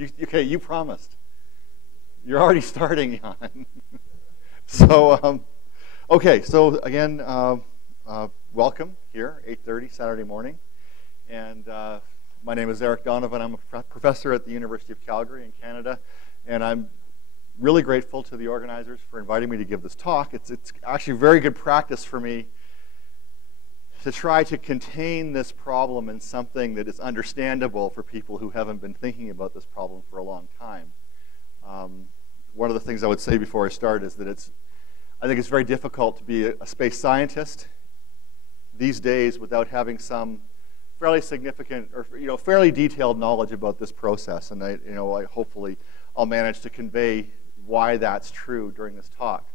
Okay, you promised. You're already starting, Jan. So, okay, so again, welcome here, 8:30 Saturday morning. And my name is Eric Donovan. I'm a professor at the University of Calgary in Canada. And I'm really grateful to the organizers for inviting me to give this talk. It's actually very good practice for me to try to contain this problem in something that is understandable for people who haven't been thinking about this problem for a long time. One of the things I would say before I start is that I think it's very difficult to be a space scientist these days without having some fairly significant or fairly detailed knowledge about this process. And hopefully I'll manage to convey why that's true during this talk.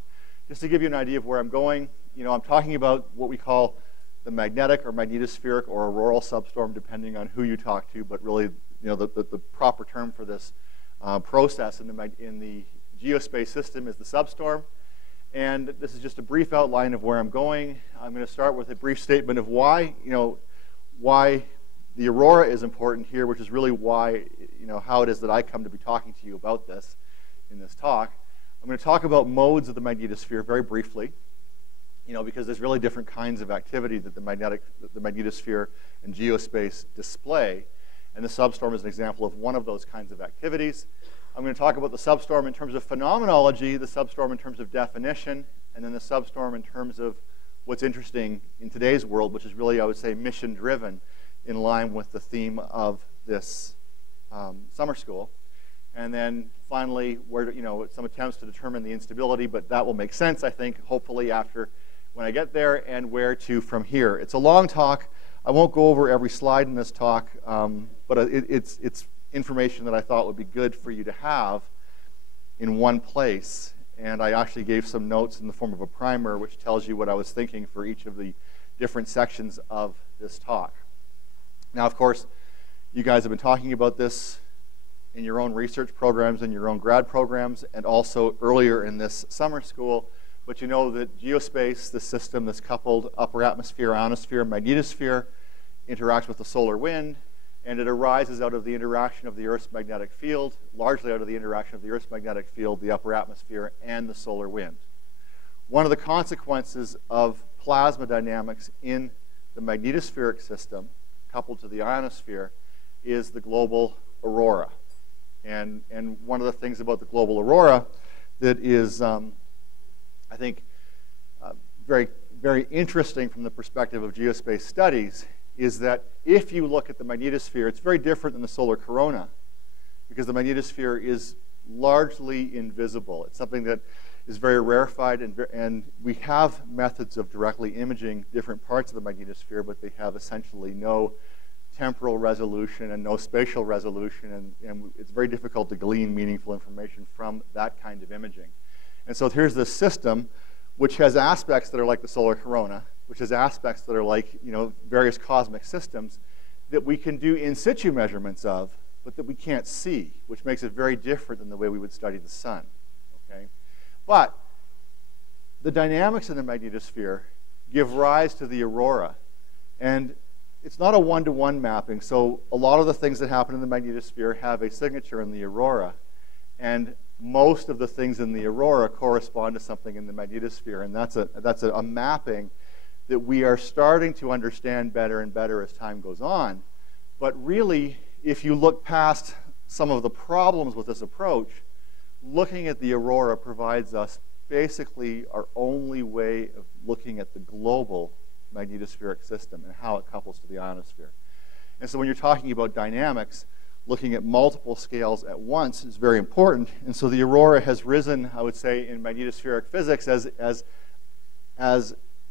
Just to give you an idea of where I'm going, I'm talking about what we call the magnetic or magnetospheric or auroral substorm, depending on who you talk to, but really, the proper term for this process in the Geospace system is the substorm. And this is just a brief outline of where I'm going. I'm going to start with a brief statement of why the Aurora is important here, which is really why, how it is that I come to be talking to you about this in this talk. I'm going to talk about modes of the magnetosphere very briefly, because there's really different kinds of activity that the magnetosphere and geospace display. And the substorm is an example of one of those kinds of activities. I'm going to talk about the substorm in terms of phenomenology, the substorm in terms of definition, and then the substorm in terms of what's interesting in today's world, which is really, I would say, mission-driven in line with the theme of this summer school. And then finally, some attempts to determine the instability, but that will make sense, I think, hopefully after when I get there, and where to from here. It's a long talk. I won't go over every slide in this talk, but it's information that I thought would be good for you to have in one place. And I actually gave some notes in the form of a primer, which tells you what I was thinking for each of the different sections of this talk. Now, of course, you guys have been talking about this in your own research programs and your own grad programs, and also earlier in this summer school. But you know that geospace, this system, this coupled upper atmosphere, ionosphere, magnetosphere, interacts with the solar wind, and it arises out of the interaction of the Earth's magnetic field, largely out of the interaction of the Earth's magnetic field, the upper atmosphere, and the solar wind. One of the consequences of plasma dynamics in the magnetospheric system, coupled to the ionosphere, is the global aurora. And one of the things about the global aurora that is, I think, very, very interesting from the perspective of geospace studies is that if you look at the magnetosphere, it's very different than the solar corona, because the magnetosphere is largely invisible. It's something that is very rarefied, and we have methods of directly imaging different parts of the magnetosphere, but they have essentially no temporal resolution and no spatial resolution, and it's very difficult to glean meaningful information from that kind of imaging. And so here's this system which has aspects that are like the solar corona, which has aspects that are like various cosmic systems that we can do in situ measurements of, but that we can't see, which makes it very different than the way we would study the sun. Okay? But the dynamics in the magnetosphere give rise to the aurora, and it's not a one-to-one mapping. So a lot of the things that happen in the magnetosphere have a signature in the aurora, and most of the things in the aurora correspond to something in the magnetosphere, and that's a mapping that we are starting to understand better and better as time goes on. But really, if you look past some of the problems with this approach, looking at the aurora provides us basically our only way of looking at the global magnetospheric system and how it couples to the ionosphere. And so when you're talking about dynamics, looking at multiple scales at once is very important. And so the aurora has risen, I would say, in magnetospheric physics as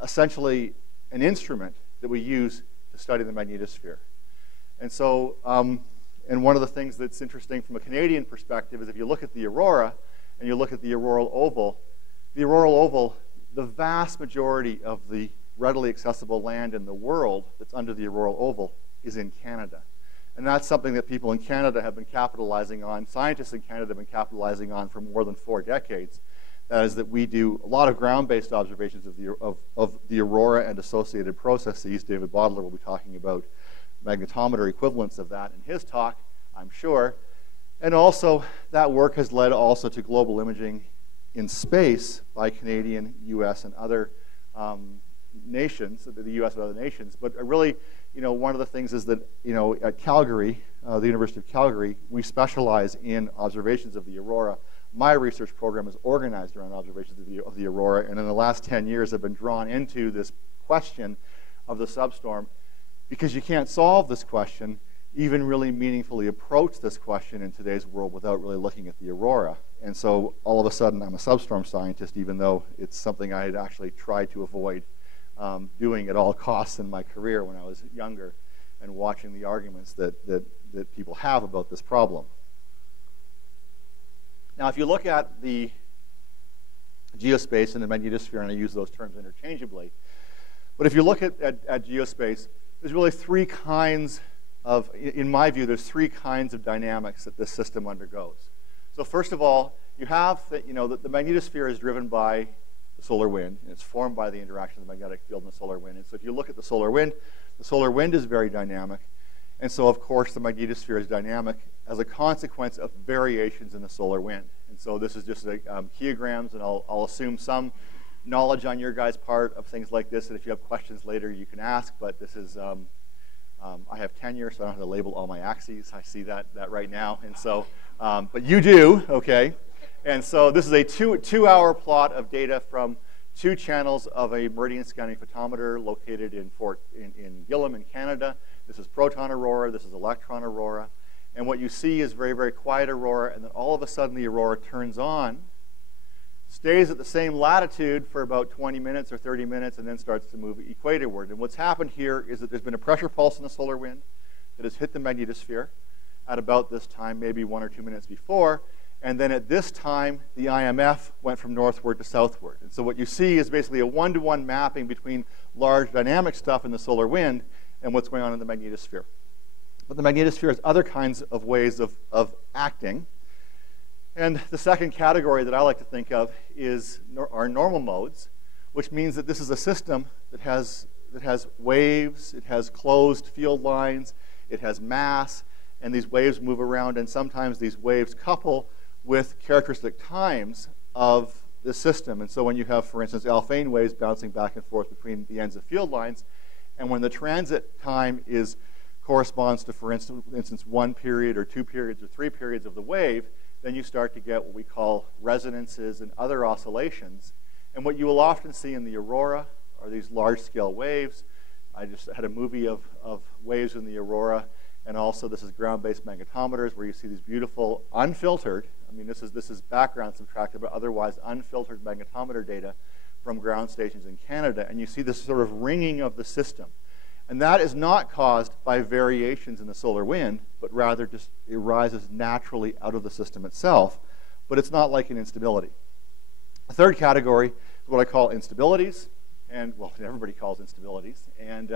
essentially an instrument that we use to study the magnetosphere. And so, and one of the things that's interesting from a Canadian perspective is if you look at the aurora and you look at the auroral oval, the vast majority of the readily accessible land in the world that's under the auroral oval is in Canada. And that's something that people in Canada have been capitalizing on, scientists in Canada have been capitalizing on for more than 4 decades. That is that we do a lot of ground-based observations of the aurora and associated processes. David Boulder will be talking about magnetometer equivalents of that in his talk, I'm sure. And also, that work has led also to global imaging in space by Canadian, US, and other nations, the US and other nations. But really, one of the things is that, at Calgary, the University of Calgary, we specialize in observations of the aurora. My research program is organized around observations of the aurora, and in the last 10 years, I've been drawn into this question of the substorm because you can't solve this question, even really meaningfully approach this question in today's world without really looking at the aurora. And so all of a sudden, I'm a substorm scientist, even though it's something I had actually tried to avoid doing at all costs in my career when I was younger and watching the arguments that people have about this problem. Now, if you look at the geospace and the magnetosphere, and I use those terms interchangeably, but if you look at geospace, there's really three kinds of, in my view, there's three kinds of dynamics that this system undergoes. So first of all, you have the magnetosphere is driven by the solar wind, and it's formed by the interaction of the magnetic field and the solar wind. And so if you look at the solar wind is very dynamic. And so, of course, the magnetosphere is dynamic as a consequence of variations in the solar wind. And so this is just kilograms, and I'll assume some knowledge on your guys' part of things like this, and if you have questions later, you can ask, but this is, I have tenure, so I don't have to label all my axes. I see that right now, and so, but you do, okay? And so this is a two-hour plot of data from 2 channels of a meridian scanning photometer located in Gillam in Canada. This is proton aurora, this is electron aurora. And what you see is very, very quiet aurora, and then all of a sudden the aurora turns on, stays at the same latitude for about 20 minutes or 30 minutes, and then starts to move equatorward. And what's happened here is that there's been a pressure pulse in the solar wind that has hit the magnetosphere at about this time, maybe 1 or 2 minutes before. And then at this time, the IMF went from northward to southward. And so what you see is basically a one-to-one mapping between large dynamic stuff in the solar wind and what's going on in the magnetosphere. But the magnetosphere has other kinds of ways of acting. And the second category that I like to think of is our normal modes, which means that this is a system that has waves, it has closed field lines, it has mass, and these waves move around, and sometimes these waves couple with characteristic times of the system. And so when you have, for instance, Alfvén waves bouncing back and forth between the ends of field lines, and when the transit time corresponds to, for instance, 1 period or 2 periods or 3 periods of the wave, then you start to get what we call resonances and other oscillations. And what you will often see in the aurora are these large-scale waves. I just had a movie of waves in the aurora. And also, this is ground-based magnetometers where you see these beautiful, unfiltered, I mean, this is background subtracted, but otherwise unfiltered magnetometer data from ground stations in Canada. And you see this sort of ringing of the system. And that is not caused by variations in the solar wind, but rather just it rises naturally out of the system itself. But it's not like an instability. The third category is what I call instabilities. And, well, everybody calls instabilities. And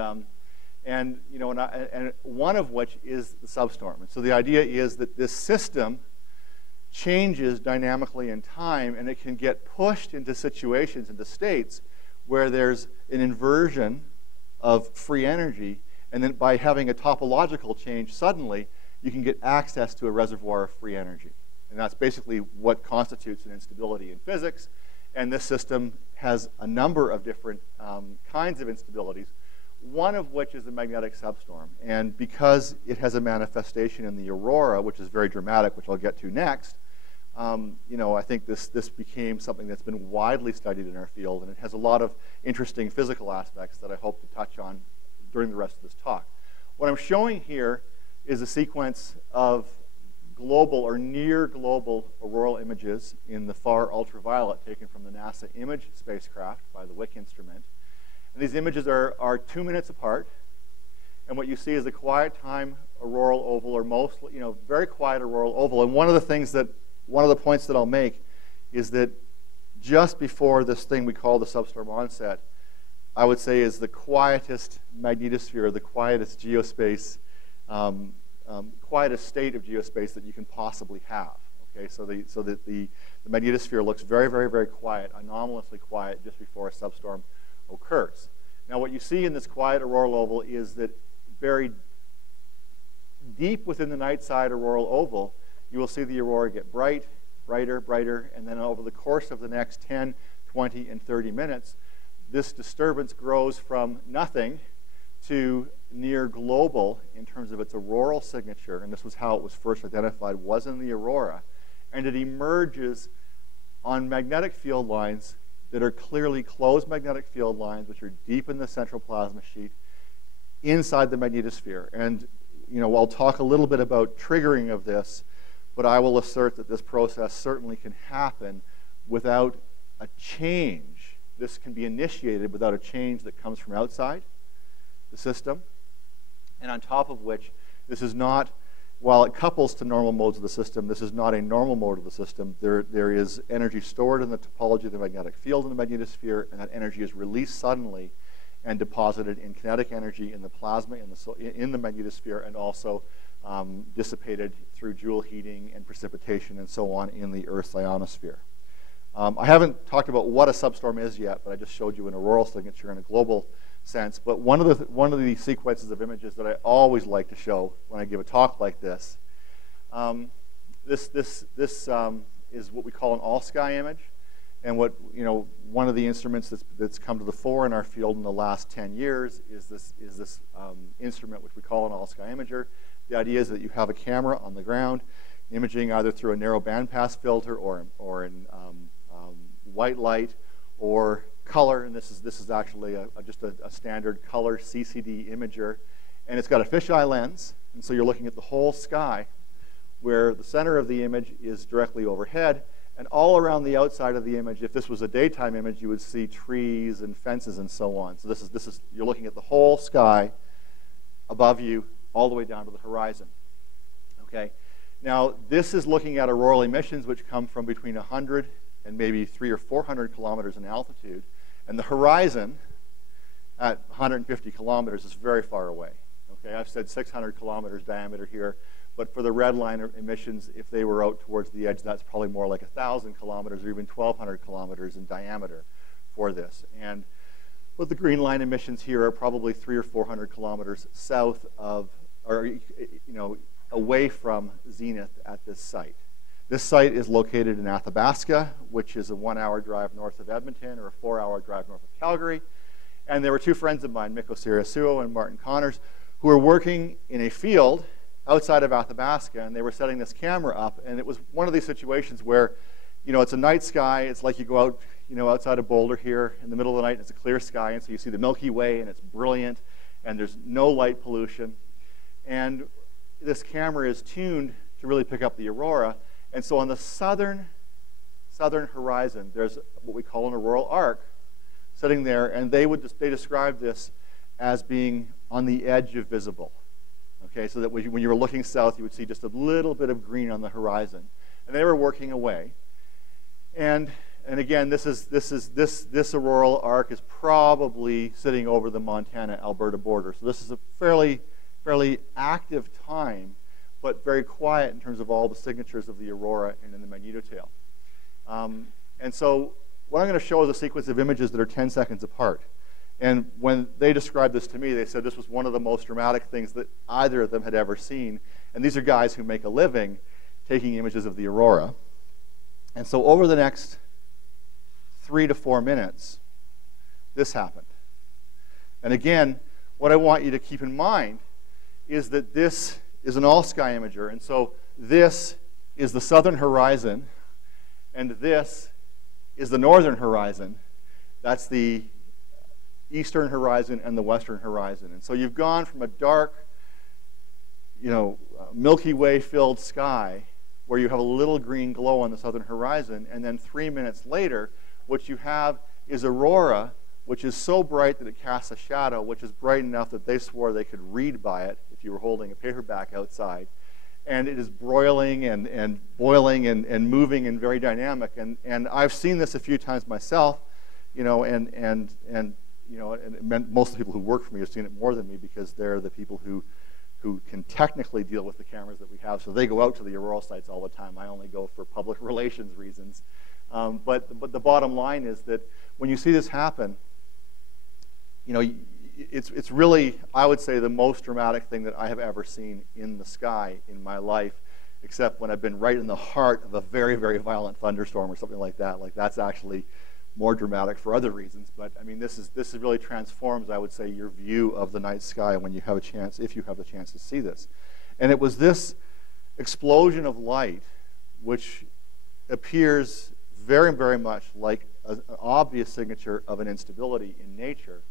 one of which is the substorm. And so the idea is that this system changes dynamically in time, and it can get pushed into situations, into states, where there's an inversion of free energy, and then by having a topological change suddenly, you can get access to a reservoir of free energy. And that's basically what constitutes an instability in physics. And this system has a number of different kinds of instabilities, one of which is the magnetic substorm. And because it has a manifestation in the aurora, which is very dramatic, which I'll get to next, I think this became something that's been widely studied in our field, and it has a lot of interesting physical aspects that I hope to touch on during the rest of this talk. What I'm showing here is a sequence of global or near global auroral images in the far ultraviolet taken from the NASA IMAGE spacecraft by the WIC instrument. And these images are 2 minutes apart, and what you see is a quiet time auroral oval, or mostly, very quiet auroral oval. And one of the points that I'll make is that just before this thing we call the substorm onset, I would say is the quietest magnetosphere, the quietest geospace, quietest state of geospace that you can possibly have. Okay, so that the magnetosphere looks very, very, very quiet, anomalously quiet just before a substorm occurs. Now, what you see in this quiet auroral oval is that very deep within the night side auroral oval you will see the aurora get bright, brighter, brighter, and then over the course of the next 10, 20, and 30 minutes, this disturbance grows from nothing to near global in terms of its auroral signature, and this was how it was first identified, was in the aurora, and it emerges on magnetic field lines that are clearly closed magnetic field lines, which are deep in the central plasma sheet, inside the magnetosphere. And I'll talk a little bit about triggering of this, but I will assert that this process certainly can happen without a change. This can be initiated without a change that comes from outside the system. And on top of which, this is not, while it couples to normal modes of the system, this is not a normal mode of the system. There is energy stored in the topology of the magnetic field in the magnetosphere, and that energy is released suddenly and deposited in kinetic energy in the plasma in the magnetosphere, and also dissipated through Joule heating and precipitation and so on in the Earth's ionosphere. I haven't talked about what a substorm is yet, but I just showed you an auroral signature in a global sense. But one of the sequences of images that I always like to show when I give a talk like this, this is what we call an Allsky image. And one of the instruments that's come to the fore in our field in the last 10 years is this instrument which we call an Allsky Imager. The idea is that you have a camera on the ground, imaging either through a narrow bandpass filter or in white light or color. And this is actually just a standard color CCD imager, and it's got a fisheye lens. And so you're looking at the whole sky, where the center of the image is directly overhead. And all around the outside of the image, if this was a daytime image, you would see trees and fences and so on. So this is you're looking at the whole sky above you, all the way down to the horizon. Okay. Now this is looking at auroral emissions, which come from between 100 and maybe 300 or 400 kilometers in altitude, and the horizon at 150 kilometers is very far away. Okay. I've said 600 kilometers diameter here. But for the red line emissions, if they were out towards the edge, that's probably more like 1,000 kilometers or even 1,200 kilometers in diameter for this. But the green line emissions here are probably 300 or 400 kilometers south of, or away from zenith at this site. This site is located in Athabasca, which is a 1-hour drive north of Edmonton or a 4-hour drive north of Calgary. And there were two friends of mine, Mikko Sirasuo and Martin Connors, who were working in a field outside of Athabasca, and they were setting this camera up, and it was one of these situations where, it's a night sky. It's like you go out, outside of Boulder here in the middle of the night, and it's a clear sky, and so you see the Milky Way, and it's brilliant, and there's no light pollution. And this camera is tuned to really pick up the aurora, and so on the southern horizon, there's what we call an auroral arc sitting there, and they describe this as being on the edge of visible. Okay, so that when you were looking south, you would see just a little bit of green on the horizon, and they were working away. And again, this auroral arc is probably sitting over the Montana-Alberta border. So this is a fairly active time, but very quiet in terms of all the signatures of the aurora and in the magnetotail. And so what I'm going to show is a sequence of images that are 10 seconds apart. And when they described this to me, they said this was one of the most dramatic things that either of them had ever seen. And these are guys who make a living taking images of the aurora. And so over the next 3 to 4 minutes, this happened. And again, what I want you to keep in mind is that this is an all-sky imager. And so this is the southern horizon, and this is the northern horizon. That's the eastern horizon and the western horizon. And so you've gone from a dark, Milky Way filled sky where you have a little green glow on the southern horizon, and then 3 minutes later, what you have is aurora, which is so bright that it casts a shadow, which is bright enough that they swore they could read by it if you were holding a paperback outside. And it is broiling and boiling and moving and very dynamic. And I've seen this a few times myself, and most of the people who work for me have seen it more than me, because they're the people who can technically deal with the cameras that we have. So they go out to the auroral sites all the time. I only go for public relations reasons. But the bottom line is that when you see this happen, it's really, I would say, the most dramatic thing that I have ever seen in the sky in my life. except when I've been right in the heart of a very, very violent thunderstorm or something like that. Like, that's actually more dramatic for other reasons. But I mean, this really transforms, I would say, your view of the night sky when you have a chance, if you have the chance to see this. And it was this explosion of light which appears very, very much like an obvious signature of an instability in nature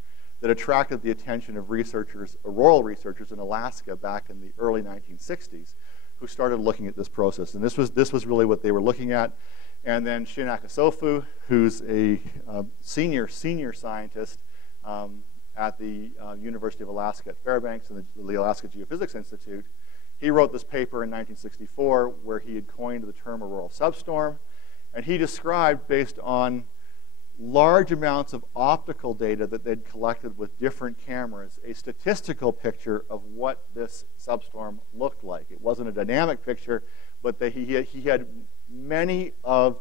that attracted the attention of researchers, auroral researchers in Alaska back in the early 1960s, who started looking at this process. And this was really what they were looking at. And then Shin Akasofu, who's a senior scientist at the University of Alaska at Fairbanks and the Alaska Geophysics Institute, he wrote this paper in 1964 where he had coined the term auroral substorm. And he described, based on large amounts of optical data that they'd collected with different cameras, a statistical picture of what this substorm looked like. It wasn't a dynamic picture, but he had many of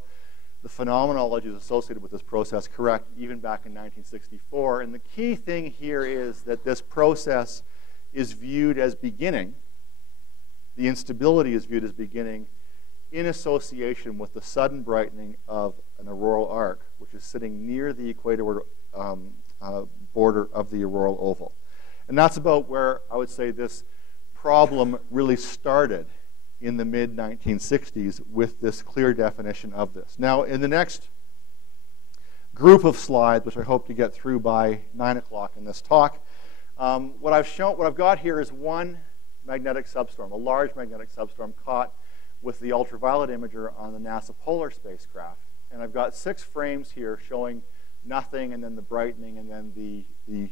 the phenomenologies associated with this process correct even back in 1964. And the key thing here is that this process is viewed as beginning, the instability is viewed as beginning in association with the sudden brightening of an auroral arc, which is sitting near the equator border of the auroral oval. And that's about where I would say this problem really started in the mid-1960s with this clear definition of this. Now, in the next group of slides, which I hope to get through by 9 o'clock in this talk, what I've got here is one magnetic substorm, a large magnetic substorm caught with the ultraviolet imager on the NASA Polar spacecraft. And I've got 6 frames here showing nothing, and then the brightening, and then the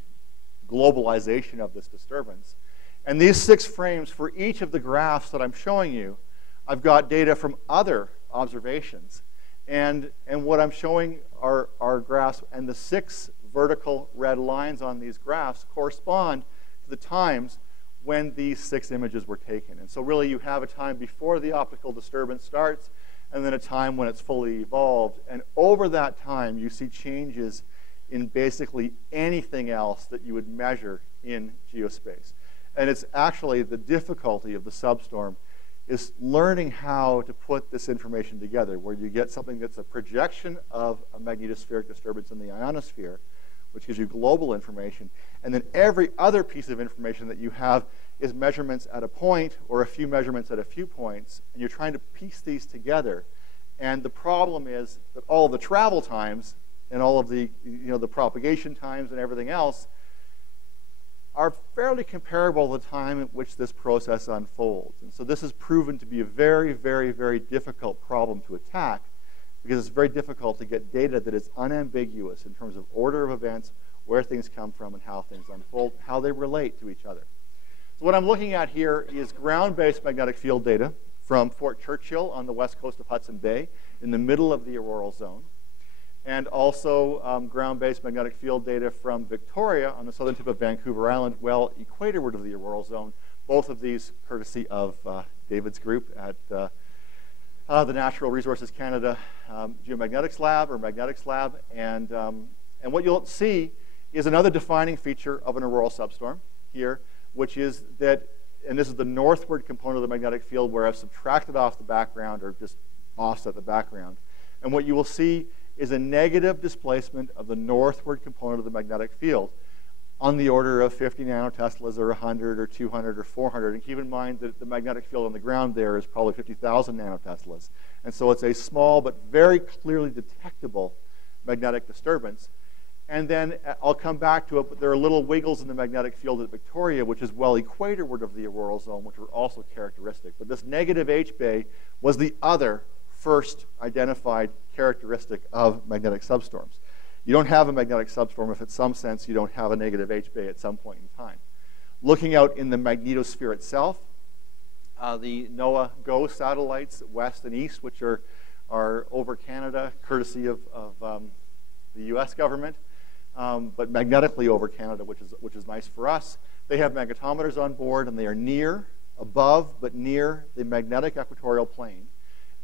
globalization of this disturbance. And these 6 frames, for each of the graphs that I'm showing you, I've got data from other observations. And what I'm showing are graphs, and the 6 vertical red lines on these graphs correspond to the times when these 6 images were taken. And so really you have a time before the optical disturbance starts, and then a time when it's fully evolved. And over that time, you see changes in basically anything else that you would measure in geospace. And it's actually the difficulty of the substorm is learning how to put this information together, where you get something that's a projection of a magnetospheric disturbance in the ionosphere, which gives you global information, and then every other piece of information that you have is measurements at a point or a few measurements at a few points, and you're trying to piece these together. And the problem is that all of the travel times and all of the, the propagation times and everything else are fairly comparable to the time at which this process unfolds. And so this has proven to be a very, very, very difficult problem to attack, because it's very difficult to get data that is unambiguous in terms of order of events, where things come from, and how things unfold, how they relate to each other. So what I'm looking at here is ground-based magnetic field data from Fort Churchill on the west coast of Hudson Bay in the middle of the auroral zone, and also ground-based magnetic field data from Victoria on the southern tip of Vancouver Island, well equatorward of the auroral zone, both of these courtesy of David's group at the Natural Resources Canada Geomagnetics Lab, or Magnetics Lab. And what you'll see is another defining feature of an auroral substorm here, which is that, and this is the northward component of the magnetic field where I've subtracted off the background or just offset the background. And what you will see is a negative displacement of the northward component of the magnetic field on the order of 50 nanoteslas or 100 or 200 or 400. And keep in mind that the magnetic field on the ground there is probably 50,000 nanoteslas. And so it's a small but very clearly detectable magnetic disturbance. And then I'll come back to it, but there are little wiggles in the magnetic field at Victoria, which is well equatorward of the auroral zone, which were also characteristic. But this negative H-bay was the other first identified characteristic of magnetic substorms. You don't have a magnetic substorm if, in some sense, you don't have a negative H-bay at some point in time. Looking out in the magnetosphere itself, the NOAA GO satellites, west and east, which are over Canada, courtesy of the U.S. government, but magnetically over Canada, which is nice for us. They have magnetometers on board, and they are near, above, but near the magnetic equatorial plane.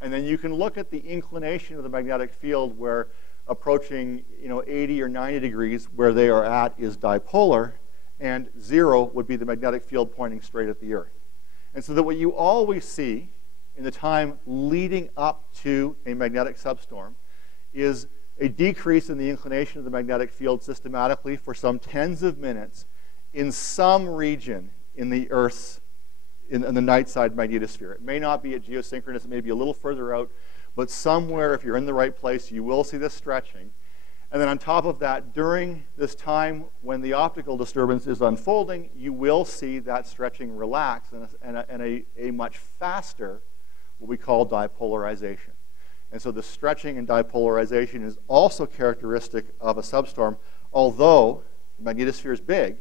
And then you can look at the inclination of the magnetic field, where approaching 80 or 90 degrees, where they are at is dipolar, and 0 would be the magnetic field pointing straight at the Earth. And so that what you always see in the time leading up to a magnetic substorm is a decrease in the inclination of the magnetic field systematically for some tens of minutes in some region in the Earth's, in the night side magnetosphere. It may not be at geosynchronous, it may be a little further out, but somewhere, if you're in the right place, you will see this stretching. And then on top of that, during this time when the optical disturbance is unfolding, you will see that stretching relax and a much faster, what we call dipolarization. And so the stretching and dipolarization is also characteristic of a substorm. Although the magnetosphere is big,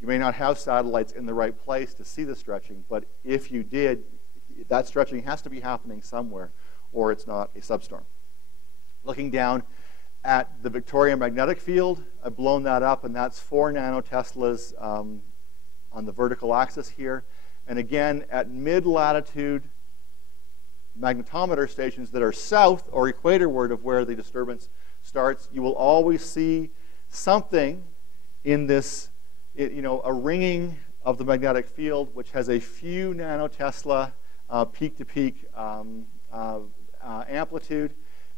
you may not have satellites in the right place to see the stretching, but if you did, that stretching has to be happening somewhere, or it's not a substorm. Looking down at the Victoria magnetic field, I've blown that up, and that's 4 nanoteslas on the vertical axis here. And again, at mid-latitude magnetometer stations that are south or equatorward of where the disturbance starts, you will always see something in this, a ringing of the magnetic field, which has a few nanotesla peak-to-peak amplitude,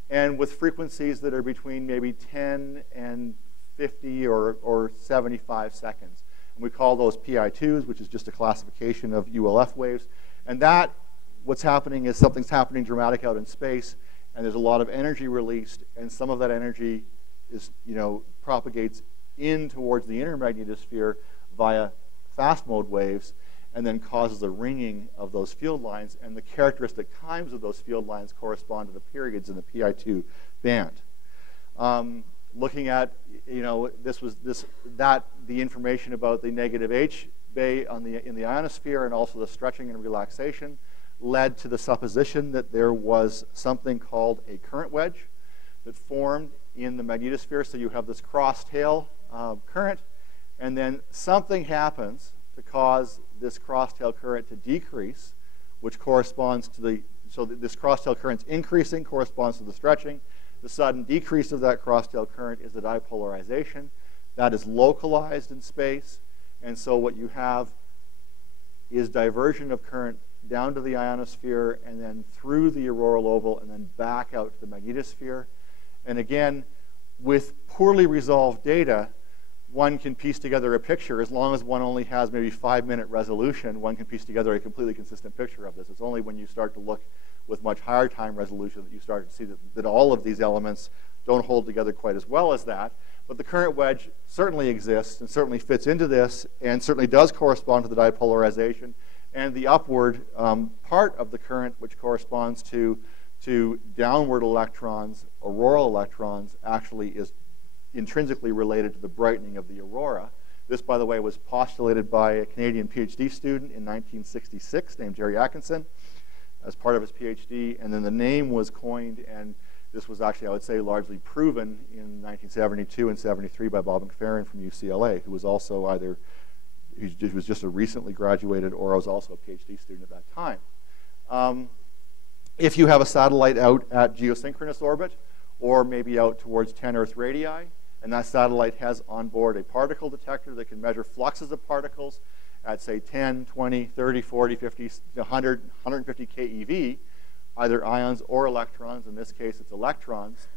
and with frequencies that are between maybe 10 and 50 or 75 seconds. And we call those PI2s, which is just a classification of ULF waves. And that, what's happening is something's happening dramatic out in space, and there's a lot of energy released, and some of that energy is, propagates in towards the inner magnetosphere via fast mode waves, and then causes a ringing of those field lines, and the characteristic times of those field lines correspond to the periods in the PI2 band. Looking at, the information about the negative H bay in the ionosphere, and also the stretching and relaxation, led to the supposition that there was something called a current wedge that formed in the magnetosphere. So you have this cross-tail current, and then something happens to cause this cross-tail current to decrease, which corresponds to this cross-tail current's increasing corresponds to the stretching. The sudden decrease of that cross-tail current is the dipolarization. That is localized in space, and so what you have is diversion of current down to the ionosphere, and then through the auroral oval, and then back out to the magnetosphere. And again, with poorly resolved data, one can piece together a picture. As long as one only has maybe 5-minute resolution, one can piece together a completely consistent picture of this. It's only when you start to look with much higher time resolution that you start to see that all of these elements don't hold together quite as well as that. But the current wedge certainly exists and certainly fits into this, and certainly does correspond to the dipolarization. And the upward part of the current, which corresponds to downward electrons, auroral electrons, actually is intrinsically related to the brightening of the aurora. This, by the way, was postulated by a Canadian PhD student in 1966 named Jerry Atkinson as part of his PhD. And then the name was coined, and this was actually, I would say, largely proven in 1972 and 73 by Bob McFerrin from UCLA, who was also either he was just a recently graduated, or was also a PhD student at that time. If you have a satellite out at geosynchronous orbit, or maybe out towards 10 Earth radii, and that satellite has on board a particle detector that can measure fluxes of particles at, say, 10, 20, 30, 40, 50, 100, 150 keV, either ions or electrons. In this case, it's electrons.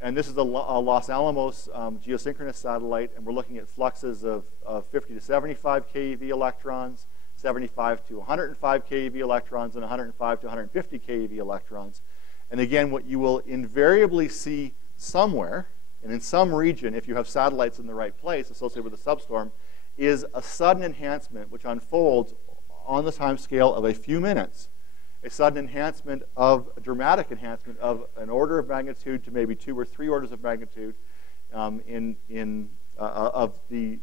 And this is a Los Alamos geosynchronous satellite, and we're looking at fluxes of 50 to 75 keV electrons, 75 to 105 keV electrons, and 105 to 150 keV electrons. And again, what you will invariably see somewhere, and in some region, if you have satellites in the right place associated with a substorm, is a sudden enhancement which unfolds on the time scale of a few minutes. A sudden enhancement of, a dramatic enhancement of an order of magnitude to maybe 2 or 3 orders of magnitude of the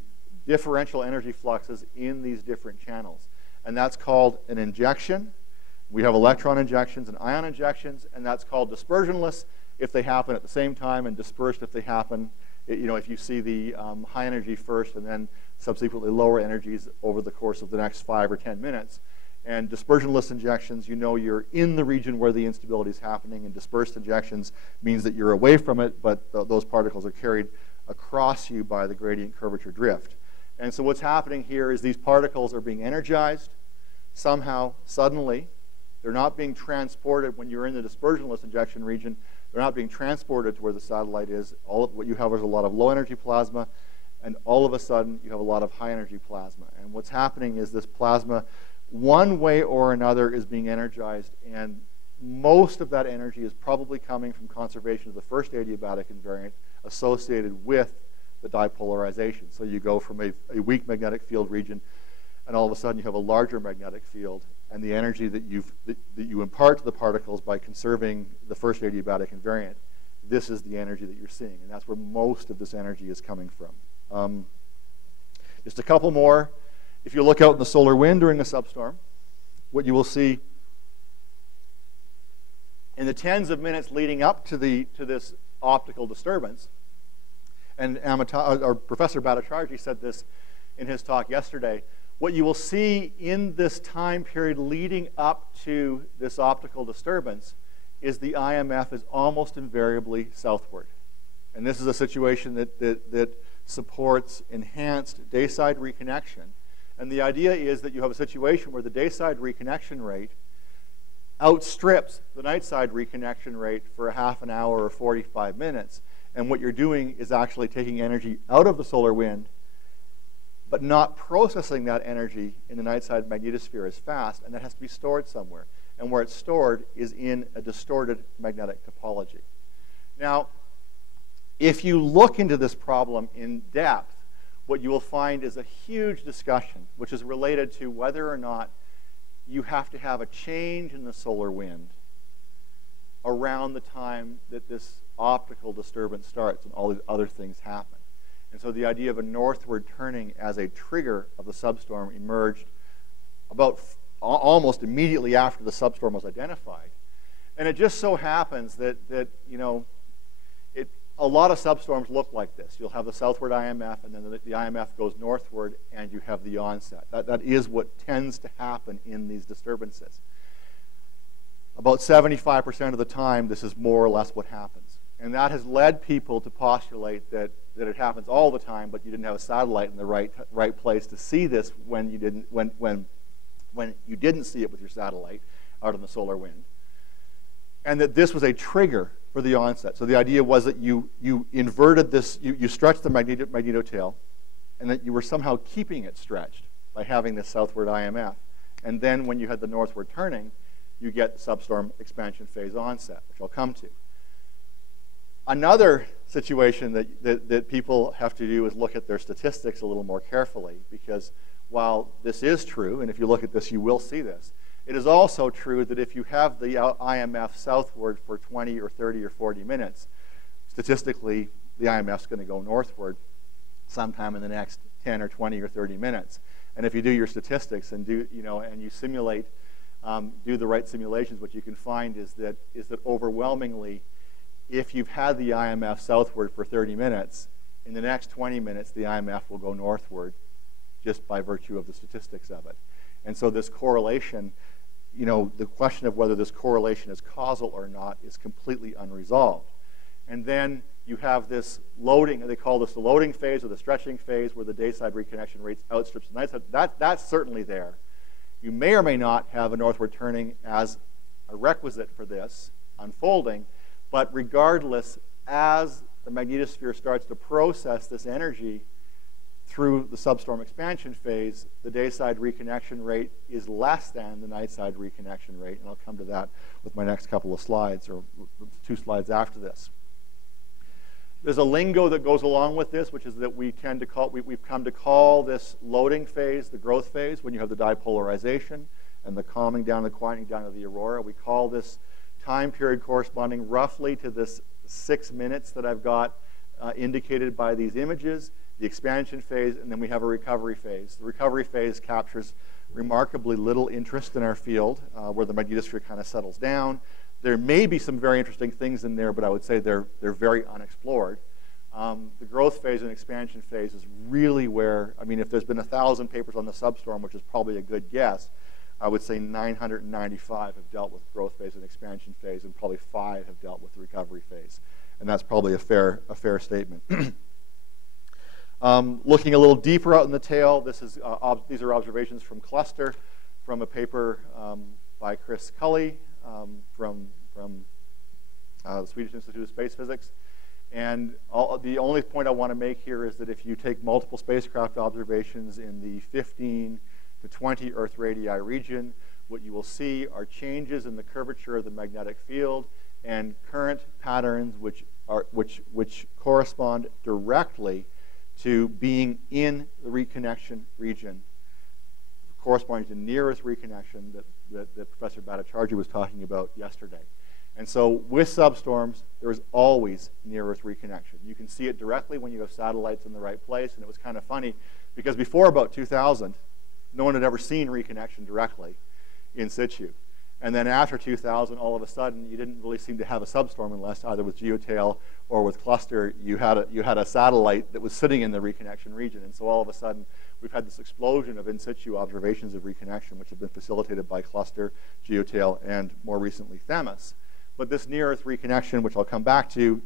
differential energy fluxes in these different channels. And that's called an injection. We have electron injections and ion injections, and that's called dispersionless if they happen at the same time, and dispersed if they happen, if you see the high energy first and then subsequently lower energies over the course of the next 5 or 10 minutes. And dispersionless injections, you're in the region where the instability is happening, and dispersed injections means that you're away from it, but those particles are carried across you by the gradient curvature drift. And so what's happening here is these particles are being energized somehow, suddenly. They're not being transported when you're in the dispersionless injection region. They're not being transported to where the satellite is. What you have is a lot of low energy plasma, and all of a sudden you have a lot of high energy plasma. And what's happening is this plasma, one way or another, is being energized, and most of that energy is probably coming from conservation of the first adiabatic invariant associated with the dipolarization. So you go from a weak magnetic field region, and all of a sudden you have a larger magnetic field, and the energy that you impart to the particles by conserving the first adiabatic invariant, this is the energy that you're seeing, and that's where most of this energy is coming from. Just a couple more. If you look out in the solar wind during a substorm, what you will see in the tens of minutes leading up to this optical disturbance, and Professor Bhattacharjee said this in his talk yesterday, what you will see in this time period leading up to this optical disturbance is the IMF is almost invariably southward. And this is a situation that supports enhanced dayside reconnection. And the idea is that you have a situation where the dayside reconnection rate outstrips the nightside reconnection rate for a half an hour or 45 minutes. And what you're doing is actually taking energy out of the solar wind, but not processing that energy in the nightside magnetosphere as fast, and that has to be stored somewhere. And where it's stored is in a distorted magnetic topology. Now, if you look into this problem in depth, what you will find is a huge discussion, which is related to whether or not you have to have a change in the solar wind around the time that this optical disturbance starts and all these other things happen. And so the idea of a northward turning as a trigger of the substorm emerged about almost immediately after the substorm was identified. And it just so happens that you know, a lot of substorms look like this. You'll have the southward IMF, and then the IMF goes northward, and you have the onset. That is what tends to happen in these disturbances. About 75% of the time, this is more or less what happens. And that has led people to postulate that it happens all the time, but you didn't have a satellite in the right place to see this when you didn't see it with your satellite out in the solar wind. And that this was a trigger for the onset. So the idea was that you inverted this, you stretched the magnetotail, and that you were somehow keeping it stretched by having this southward IMF. And then when you had the northward turning, you get the substorm expansion phase onset, which I'll come to. Another situation that people have to do is look at their statistics a little more carefully, because while this is true, and if you look at this, you will see this, it is also true that if you have the IMF southward for 20 or 30 or 40 minutes, statistically, the IMF is going to go northward sometime in the next 10 or 20 or 30 minutes. And if you do your statistics and you simulate, do the right simulations, what you can find is that overwhelmingly, if you've had the IMF southward for 30 minutes, in the next 20 minutes, the IMF will go northward just by virtue of the statistics of it. And so this correlation, the question of whether this correlation is causal or not is completely unresolved. And then you have this loading, they call this the loading phase or the stretching phase, where the dayside reconnection rates outstrips the nightside. That's certainly there. You may or may not have a northward turning as a requisite for this unfolding, but regardless, as the magnetosphere starts to process this energy through the substorm expansion phase, the dayside reconnection rate is less than the nightside reconnection rate, and I'll come to that with my next couple of slides, or 2 slides after this. There's a lingo that goes along with this, which is that we've come to call this loading phase the growth phase, when you have the dipolarization and the calming down, the quieting down of the aurora. We call this time period corresponding roughly to this 6 minutes that I've got indicated by these images, the expansion phase, and then we have a recovery phase. The recovery phase captures remarkably little interest in our field, where the magnetosphere kind of settles down. There may be some very interesting things in there, but I would say they're very unexplored. The growth phase and expansion phase is really where, if there's been 1,000 papers on the substorm, which is probably a good guess, I would say 995 have dealt with growth phase and expansion phase, and probably 5 have dealt with the recovery phase. And that's probably a fair statement. Looking a little deeper out in the tail, these are observations from cluster, from a paper by Chris Cully from the Swedish Institute of Space Physics. And the only point I want to make here is that if you take multiple spacecraft observations in the 15 to 20 Earth radii region, what you will see are changes in the curvature of the magnetic field and current patterns which correspond directly to being in the reconnection region, corresponding to near-Earth reconnection that Professor Bhattacharjee was talking about yesterday. And so with substorms, there is always near-Earth reconnection. You can see it directly when you have satellites in the right place. And it was kind of funny because before about 2000, no one had ever seen reconnection directly in situ. And then after 2000, all of a sudden, you didn't really seem to have a substorm unless either with geotail or with cluster, you had a satellite that was sitting in the reconnection region. And so all of a sudden, we've had this explosion of in situ observations of reconnection, which have been facilitated by cluster, geotail, and more recently, Themis. But this near-Earth reconnection, which I'll come back to,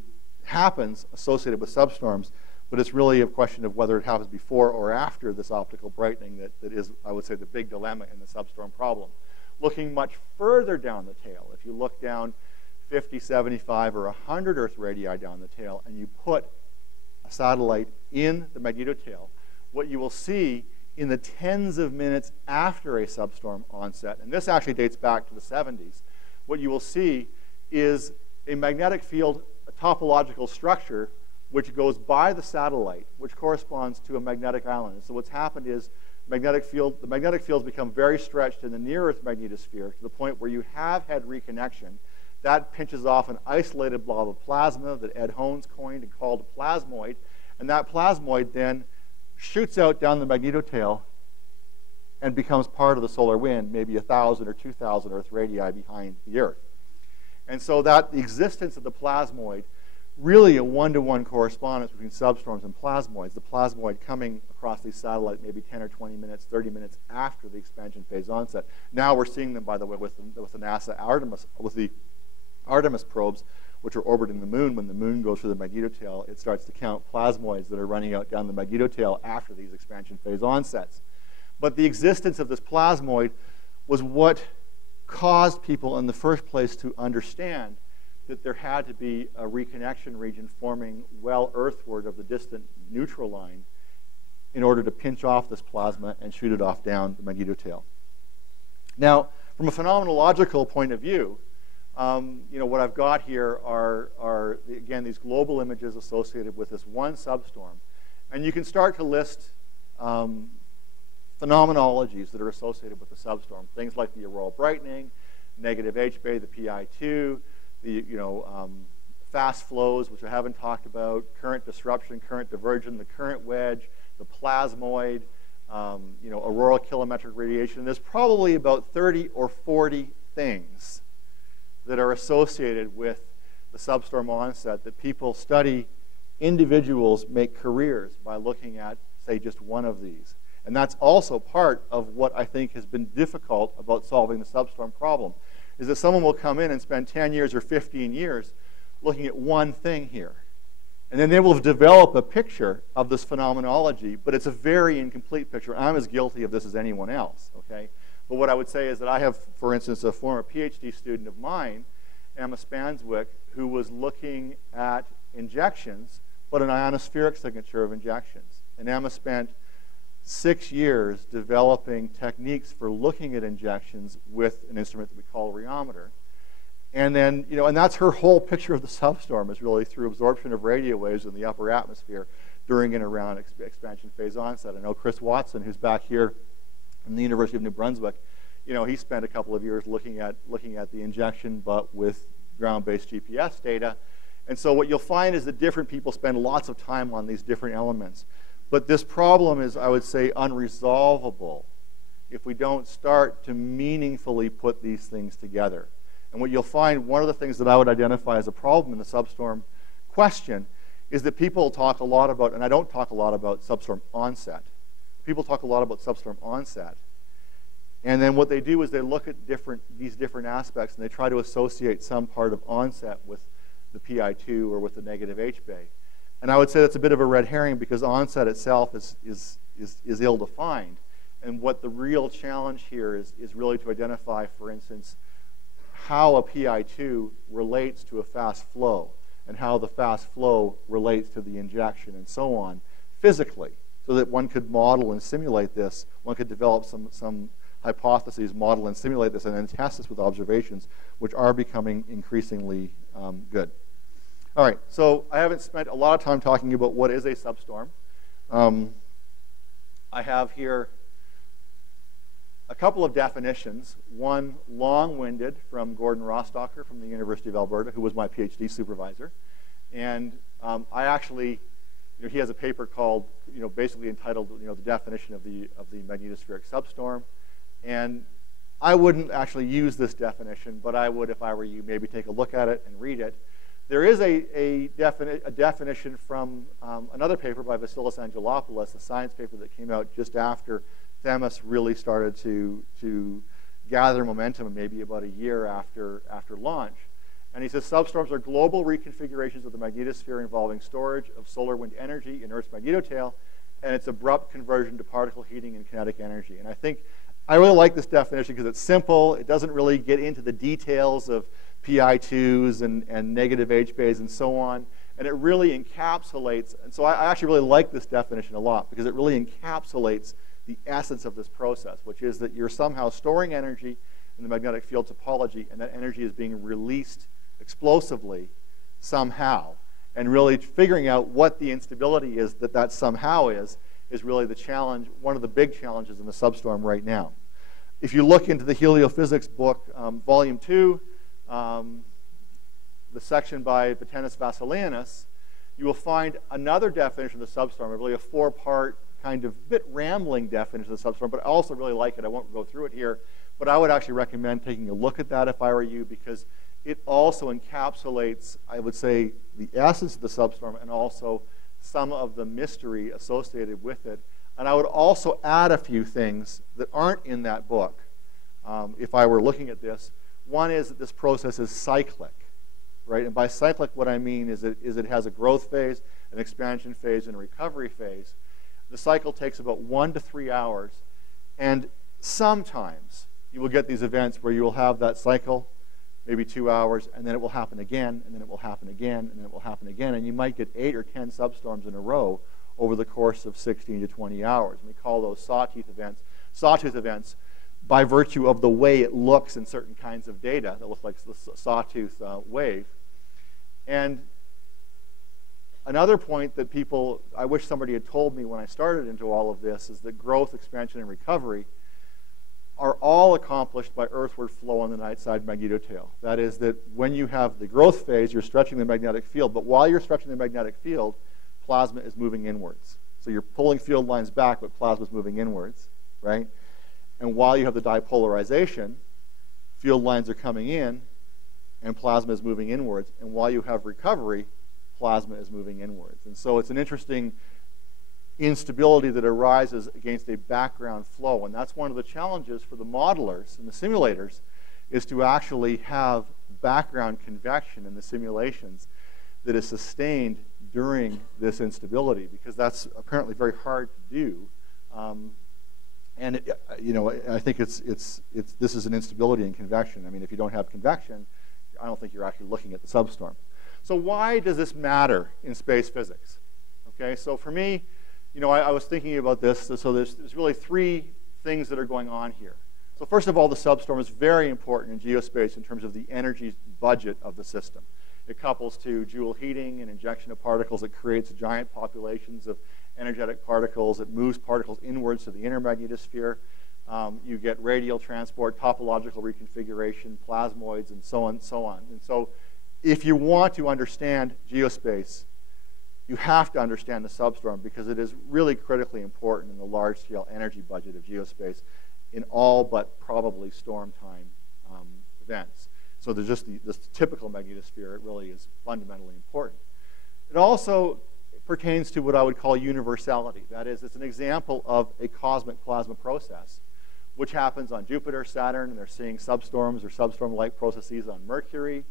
happens associated with substorms, but it's really a question of whether it happens before or after this optical brightening that is, I would say, the big dilemma in the substorm problem. Looking much further down the tail, if you look down 50, 75, or 100 Earth radii down the tail, and you put a satellite in the magnetotail, what you will see in the tens of minutes after a substorm onset, and this actually dates back to the 70s, what you will see is a magnetic field, a topological structure, which goes by the satellite, which corresponds to a magnetic island. And so what's happened is the magnetic fields become very stretched in the near-Earth magnetosphere to the point where you have had reconnection. That pinches off an isolated blob of plasma that Ed Hones coined and called a plasmoid. And that plasmoid then shoots out down the magnetotail and becomes part of the solar wind, maybe 1,000 or 2,000 Earth radii behind the Earth. And so that the existence of the plasmoid, really a one-to-one correspondence between substorms and plasmoids, the plasmoid coming across these satellites maybe 10 or 20 minutes, 30 minutes after the expansion phase onset. Now we're seeing them, by the way, with the NASA Artemis, with the Artemis probes, which are orbiting the moon. When the moon goes through the magnetotail, it starts to count plasmoids that are running out down the magnetotail after these expansion phase onsets. But the existence of this plasmoid was what caused people in the first place to understand that there had to be a reconnection region forming well earthward of the distant neutral line in order to pinch off this plasma and shoot it off down the magnetotail. Now, from a phenomenological point of view, what I've got here are, again, these global images associated with this one substorm. And you can start to list phenomenologies that are associated with the substorm. Things like the auroral brightening, negative H-Bay, the PI2, the fast flows, which I haven't talked about, current disruption, current diversion, the current wedge, the plasmoid, auroral kilometric radiation. There's probably about 30 or 40 things that are associated with the substorm onset that people study. Individuals make careers by looking at, say, just one of these. And that's also part of what I think has been difficult about solving the substorm problem, is that someone will come in and spend 10 years or 15 years looking at one thing here. And then they will develop a picture of this phenomenology, but it's a very incomplete picture. I'm as guilty of this as anyone else, okay? But what I would say is that I have, for instance, a former PhD student of mine, Emma Spanswick, who was looking at injections, but an ionospheric signature of injections. And Emma spent 6 years developing techniques for looking at injections with an instrument that we call a rheometer. And then, and that's her whole picture of the substorm, is really through absorption of radio waves in the upper atmosphere during and around expansion phase onset. I know Chris Watson, who's back here from the University of New Brunswick, he spent a couple of years looking at the injection, but with ground-based GPS data. And so what you'll find is that different people spend lots of time on these different elements. But this problem is, I would say, unresolvable if we don't start to meaningfully put these things together. And what you'll find, one of the things that I would identify as a problem in the substorm question is that people talk a lot about, and I don't talk a lot about substorm onset. People talk a lot about substorm onset. And then what they do is they look at these different aspects and they try to associate some part of onset with the PI2 or with the negative H-Bay. And I would say that's a bit of a red herring because onset itself is ill-defined. And what the real challenge here is really to identify, for instance, how a PI2 relates to a fast flow and how the fast flow relates to the injection and so on physically, so that one could model and simulate this. One could develop some hypotheses, model and simulate this, and then test this with observations, which are becoming increasingly good. All right, so I haven't spent a lot of time talking about what is a substorm. I have here a couple of definitions. One long-winded from Gordon Rostocker from the University of Alberta, who was my PhD supervisor. And I actually, he has a paper called, basically entitled, the definition of the magnetospheric substorm. And I wouldn't actually use this definition, but I would, if I were you, maybe take a look at it and read it. There is a definition from another paper by Vasilis Angelopoulos, a science paper that came out just after Themis really started to gather momentum, maybe about a year after launch. And he says, substorms are global reconfigurations of the magnetosphere involving storage of solar wind energy in Earth's magnetotail and its abrupt conversion to particle heating and kinetic energy. And I really like this definition because it's simple. It doesn't really get into the details of PI2s and negative H-bays and so on. And it really encapsulates, and so I actually really like this definition a lot because it really encapsulates the essence of this process, which is that you're somehow storing energy in the magnetic field topology, and that energy is being released explosively somehow. And really figuring out what the instability is that somehow is really the challenge, one of the big challenges in the substorm right now. If you look into the Heliophysics book, Volume 2, the section by Vitenis Vassilianis, you will find another definition of the substorm, really a four-part kind of bit rambling definition of the substorm, but I also really like it. I won't go through it here, but I would actually recommend taking a look at that if I were you, because it also encapsulates, I would say, the essence of the substorm and also some of the mystery associated with it. And I would also add a few things that aren't in that book if I were looking at this. One is that this process is cyclic, right? And by cyclic, what I mean is it has a growth phase, an expansion phase, and a recovery phase. The cycle takes about 1 to 3 hours, and sometimes you will get these events where you will have that cycle, maybe 2 hours, and then it will happen again, and then it will happen again, and then it will happen again, and you might get 8 or 10 substorms in a row over the course of 16 to 20 hours. And we call those sawtooth events by virtue of the way it looks in certain kinds of data that looks like the sawtooth wave. And another point that I wish somebody had told me when I started into all of this, is that growth, expansion, and recovery are all accomplished by earthward flow on the night side magnetotail. That is that when you have the growth phase, you're stretching the magnetic field, but while you're stretching the magnetic field, plasma is moving inwards. So you're pulling field lines back, but plasma is moving inwards, right? And while you have the dipolarization, field lines are coming in, and plasma is moving inwards. And while you have recovery, plasma is moving inwards. And so it's an interesting instability that arises against a background flow. And that's one of the challenges for the modelers and the simulators, is to actually have background convection in the simulations that is sustained during this instability, because that's apparently very hard to do. I think this is an instability in convection. I mean, if you don't have convection, I don't think you're actually looking at the substorm. So why does this matter in space physics? Okay, so for me, I was thinking about this. So there's really 3 things that are going on here. So first of all, the substorm is very important in geospace in terms of the energy budget of the system. It couples to Joule heating and injection of particles. It creates giant populations of energetic particles. It moves particles inwards to the inner magnetosphere. You get radial transport, topological reconfiguration, plasmoids, and so on and so on. And so if you want to understand geospace, you have to understand the substorm, because it is really critically important in the large-scale energy budget of geospace in all but probably storm time events. So there's just this typical magnetosphere. It really is fundamentally important. It also pertains to what I would call universality. That is, it's an example of a cosmic plasma process, which happens on Jupiter, Saturn, and they're seeing substorms or substorm-like processes on Mercury.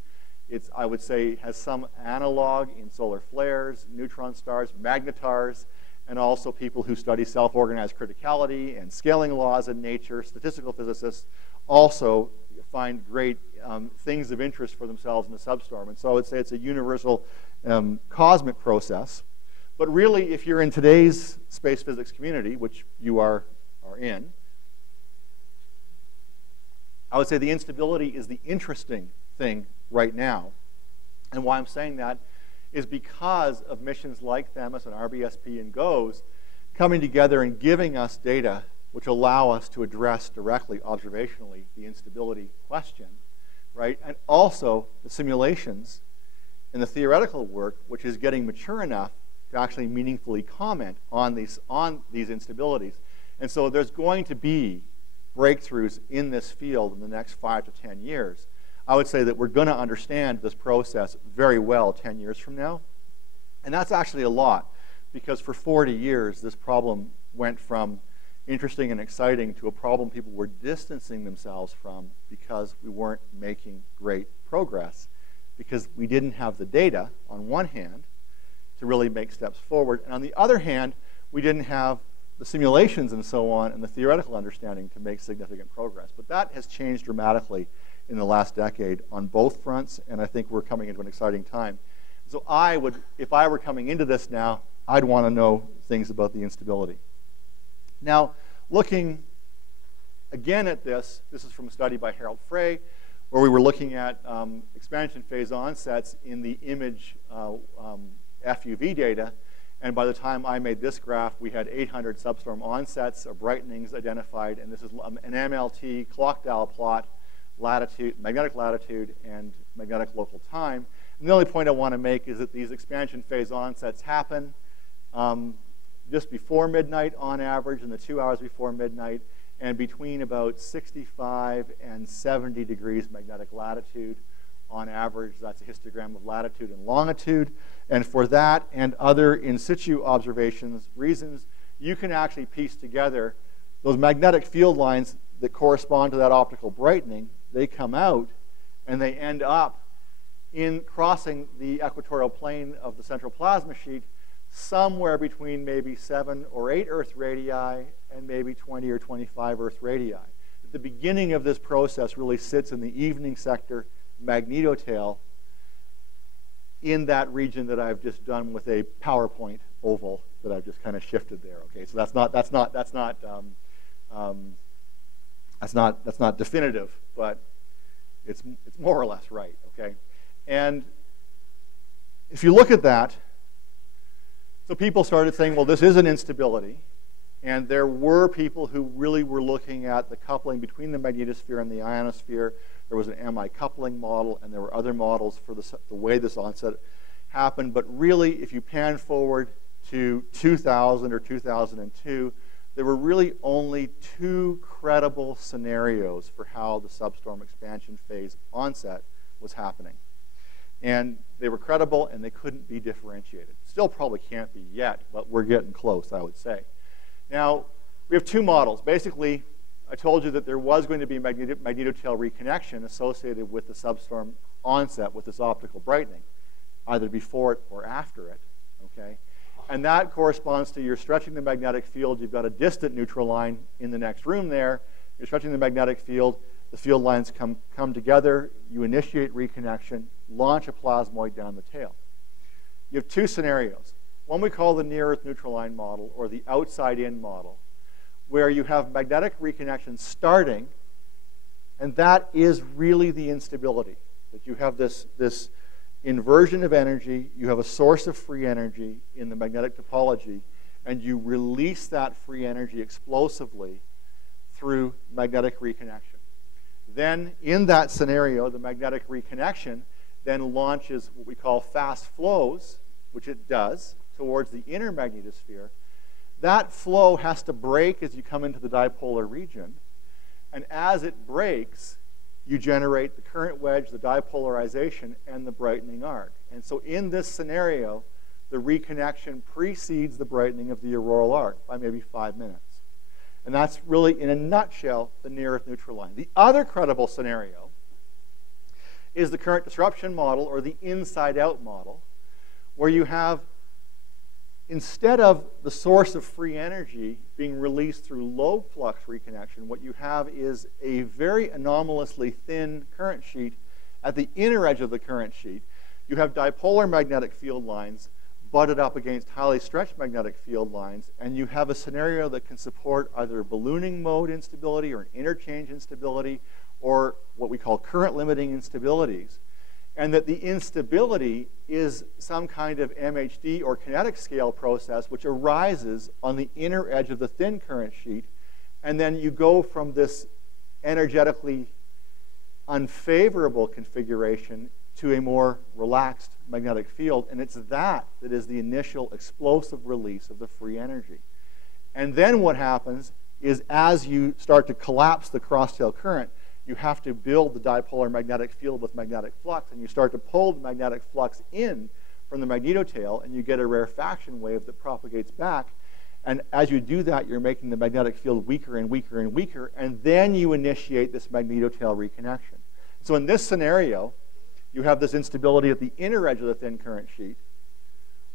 I would say, has some analog in solar flares, neutron stars, magnetars, and also people who study self-organized criticality and scaling laws in nature, statistical physicists, also find great things of interest for themselves in the substorm. And so I would say it's a universal cosmic process. But really, if you're in today's space physics community, which you are in, I would say the instability is the interesting thing right now. And why I'm saying that is because of missions like Themis and RBSP and GOES coming together and giving us data which allow us to address directly, observationally, the instability question, right? And also the simulations and the theoretical work, which is getting mature enough to actually meaningfully comment on these instabilities. And so there's going to be breakthroughs in this field in the next 5 to 10 years. I would say that we're going to understand this process very well 10 years from now. And that's actually a lot, because for 40 years, this problem went from interesting and exciting to a problem people were distancing themselves from because we weren't making great progress, because we didn't have the data, on one hand, to really make steps forward. And on the other hand, we didn't have the simulations and so on and the theoretical understanding to make significant progress. But that has changed dramatically in the last decade on both fronts, and I think we're coming into an exciting time. So I would, if I were coming into this now, I'd want to know things about the instability. Now, looking again at this is from a study by Harold Frey, where we were looking at expansion phase onsets in the image FUV data. And by the time I made this graph, we had 800 substorm onsets or brightenings identified. And this is an MLT clock dial plot, latitude, magnetic latitude, and magnetic local time. And the only point I want to make is that these expansion phase onsets happen just before midnight on average, in the 2 hours before midnight, and between about 65 and 70 degrees magnetic latitude on average. That's a histogram of latitude and longitude. And for that and other in situ observations, reasons, you can actually piece together those magnetic field lines that correspond to that optical brightening. They come out and they end up in crossing the equatorial plane of the central plasma sheet somewhere between maybe 7 or 8 Earth radii and maybe 20 or 25 Earth radii. The beginning of this process really sits in the evening sector magnetotail in that region that I've just done with a PowerPoint oval that I've just kind of shifted there. Okay, so that's not definitive, but it's more or less right. Okay, and if you look at that, so people started saying, well, this is an instability. And there were people who really were looking at the coupling between the magnetosphere and the ionosphere. There was an MI coupling model, and there were other models for the way this onset happened. But really, if you pan forward to 2000 or 2002, there were really only 2 credible scenarios for how the substorm expansion phase onset was happening. And they were credible, and they couldn't be differentiated. Still probably can't be yet, but we're getting close, I would say. Now, we have 2 models. Basically, I told you that there was going to be magnetotail reconnection associated with the substorm onset with this optical brightening, either before it or after it. Okay? And that corresponds to you're stretching the magnetic field. You've got a distant neutral line in the next room there. You're stretching the magnetic field. The field lines come together. You initiate reconnection, launch a plasmoid down the tail. You have 2 scenarios. One we call the near-Earth neutral line model, or the outside-in model, where you have magnetic reconnection starting, and that is really the instability. That you have this inversion of energy, you have a source of free energy in the magnetic topology, and you release that free energy explosively through magnetic reconnection. Then, in that scenario, the magnetic reconnection then launches what we call fast flows, which it does, towards the inner magnetosphere. That flow has to break as you come into the dipolar region. And as it breaks, you generate the current wedge, the dipolarization, and the brightening arc. And so in this scenario, the reconnection precedes the brightening of the auroral arc by maybe 5 minutes. And that's really, in a nutshell, the near-Earth neutral line. The other credible scenario is the current disruption model, or the inside-out model, where you have instead of the source of free energy being released through low flux reconnection, what you have is a very anomalously thin current sheet at the inner edge of the current sheet. You have dipolar magnetic field lines butted up against highly stretched magnetic field lines, and you have a scenario that can support either ballooning mode instability or an interchange instability or what we call current limiting instabilities. And that the instability is some kind of MHD or kinetic scale process which arises on the inner edge of the thin current sheet, and then you go from this energetically unfavorable configuration to a more relaxed magnetic field, and it's that is the initial explosive release of the free energy. And then what happens is as you start to collapse the crosstail current, you have to build the dipolar magnetic field with magnetic flux, and you start to pull the magnetic flux in from the magnetotail, and you get a rarefaction wave that propagates back. And as you do that, you're making the magnetic field weaker and weaker and weaker, and then you initiate this magnetotail reconnection. So in this scenario, you have this instability at the inner edge of the thin current sheet,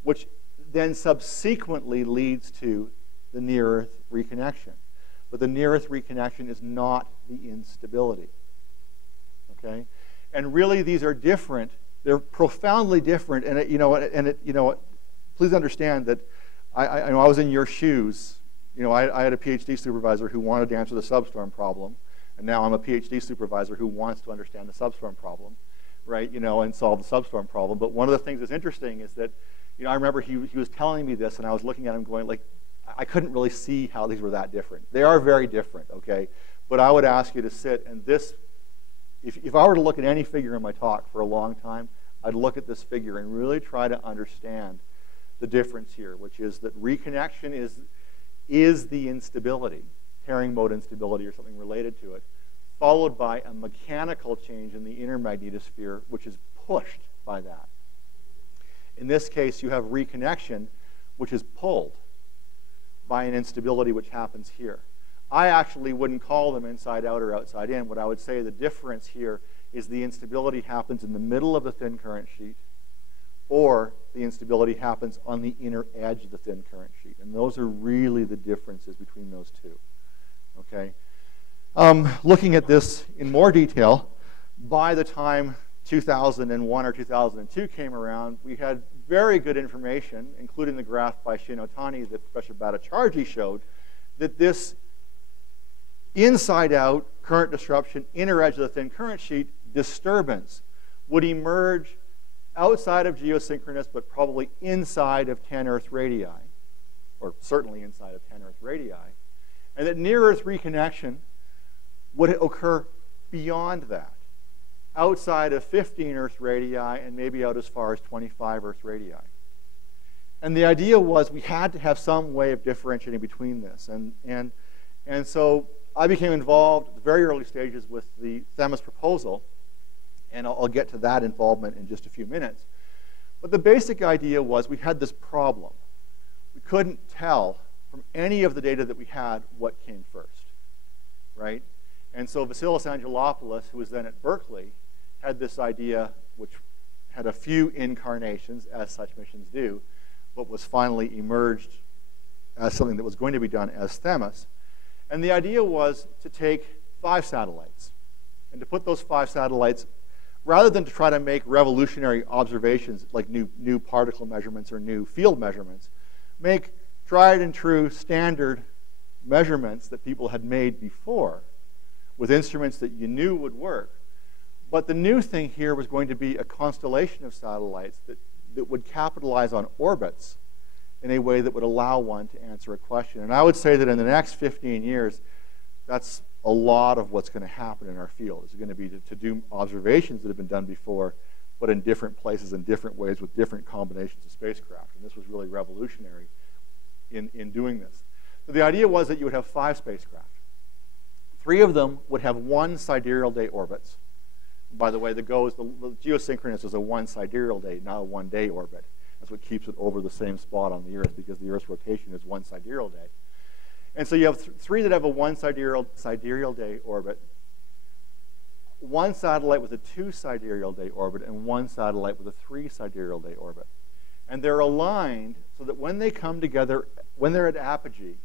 which then subsequently leads to the near-Earth reconnection. But the near-Earth reconnection is not the instability. Okay? And really, these are different. They're profoundly different. And please understand that I was in your shoes. I had a PhD supervisor who wanted to answer the substorm problem, and now I'm a PhD supervisor who wants to understand the substorm problem, right? And solve the substorm problem. But one of the things that's interesting is that, I remember he was telling me this, and I was looking at him going, like, I couldn't really see how these were that different. They are very different, okay? But I would ask you to sit, and this, if I were to look at any figure in my talk for a long time, I'd look at this figure and really try to understand the difference here, which is that reconnection is the instability, pairing mode instability or something related to it, followed by a mechanical change in the inner magnetosphere, which is pushed by that. In this case, you have reconnection, which is pulled by an instability which happens here. I actually wouldn't call them inside out or outside in. What I would say the difference here is the instability happens in the middle of the thin current sheet, or the instability happens on the inner edge of the thin current sheet. And those are really the differences between those two. Okay? Looking at this in more detail, by the time 2001 or 2002 came around, we had very good information, including the graph by Shinotani that Professor Bhattacharjee showed, that this inside-out current disruption, inner edge of the thin current sheet disturbance would emerge outside of geosynchronous, but probably inside of 10 Earth radii, or certainly inside of 10 Earth radii, and that near-Earth reconnection would occur beyond that, outside of 15 Earth radii and maybe out as far as 25 Earth radii. And the idea was we had to have some way of differentiating between this. And so I became involved at the very early stages with the THEMIS proposal, and I'll get to that involvement in just a few minutes. But the basic idea was we had this problem. We couldn't tell from any of the data that we had what came first, right? And so Vasilis Angelopoulos, who was then at Berkeley, had this idea, which had a few incarnations, as such missions do, but was finally emerged as something that was going to be done as THEMIS. And the idea was to take 5 satellites and to put those 5 satellites, rather than to try to make revolutionary observations like new particle measurements or new field measurements, make tried and true standard measurements that people had made before with instruments that you knew would work. But the new thing here was going to be a constellation of satellites that would capitalize on orbits in a way that would allow one to answer a question. And I would say that in the next 15 years, that's a lot of what's going to happen in our field. It's going to be to do observations that have been done before, but in different places, in different ways, with different combinations of spacecraft. And this was really revolutionary in doing this. So the idea was that you would have 5 spacecraft. 3 of them would have 1 sidereal day orbits. By the way, the geosynchronous is a 1 sidereal day, not a 1-day orbit. That's what keeps it over the same spot on the Earth, because the Earth's rotation is 1 sidereal day. And so you have 3 that have a 1 sidereal day orbit, 1 satellite with a 2 sidereal day orbit, and 1 satellite with a 3 sidereal day orbit. And they're aligned so that when they come together, when they're at apogee,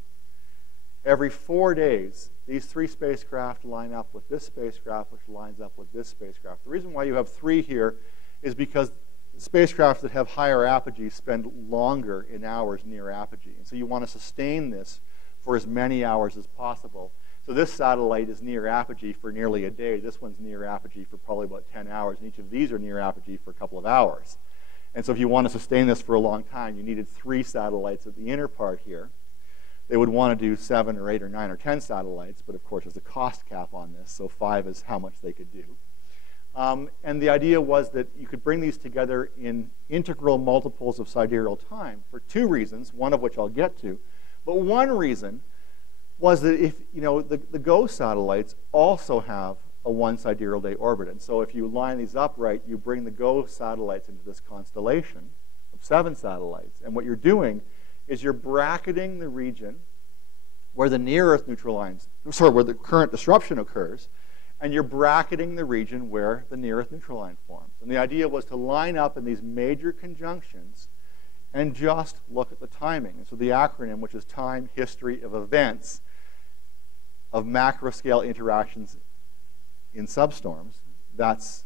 every 4 days, these 3 spacecraft line up with this spacecraft, which lines up with this spacecraft. The reason why you have 3 here is because spacecraft that have higher apogee spend longer in hours near apogee. And so you want to sustain this for as many hours as possible. So this satellite is near apogee for nearly a day. This one's near apogee for probably about 10 hours. And each of these are near apogee for a couple of hours. And so if you want to sustain this for a long time, you needed 3 satellites at the inner part here. They would want to do 7 or 8 or 9 or 10 satellites, but of course there's a cost cap on this, so 5 is how much they could do. And the idea was that you could bring these together in integral multiples of sidereal time for 2 reasons, one of which I'll get to. But one reason was that if, the GO satellites also have a 1 sidereal day orbit. And so if you line these up right, you bring the GO satellites into this constellation of 7 satellites. And what you're doing is you're bracketing the region where the near-Earth neutral lines, where the current disruption occurs, and you're bracketing the region where the near-Earth neutral line forms. And the idea was to line up in these major conjunctions and just look at the timing. And so the acronym, which is Time History of Events of Macro-Scale Interactions in Substorms, that's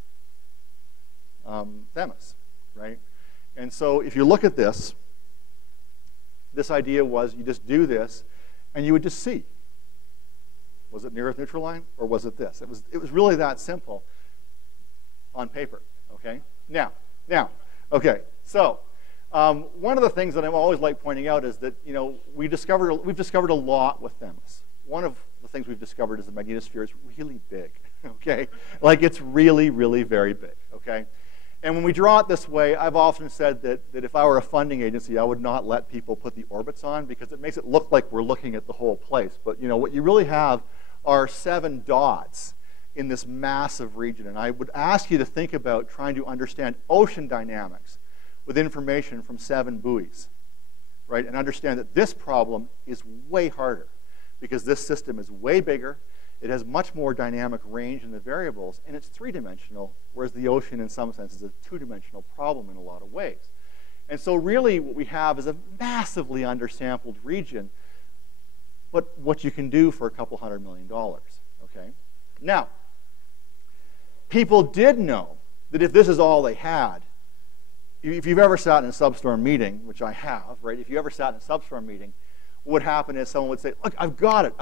THEMIS, right? And so if you look at this idea was you just do this, and you would just see. Was it near-Earth neutral line, or was it this? It was really that simple on paper, okay? Now, okay, so one of the things that I always like pointing out is that, we've discovered a lot with THEMIS. One of the things we've discovered is the magnetosphere is really big, okay? Like, it's really, really very big, okay? And when we draw it this way, I've often said that if I were a funding agency, I would not let people put the orbits on because it makes it look like we're looking at the whole place. But what you really have are 7 dots in this massive region. And I would ask you to think about trying to understand ocean dynamics with information from 7 buoys, right? And understand that this problem is way harder because this system is way bigger. It has much more dynamic range in the variables, and it's 3-dimensional, whereas the ocean, in some sense, is a 2-dimensional problem in a lot of ways. And so really what we have is a massively undersampled region, but what you can do for a couple $100 million, okay? Now, people did know that if this is all they had, if you've ever sat in a Substorm meeting, which I have, right? If you ever sat in a Substorm meeting, what would happen is someone would say, look, I've got it.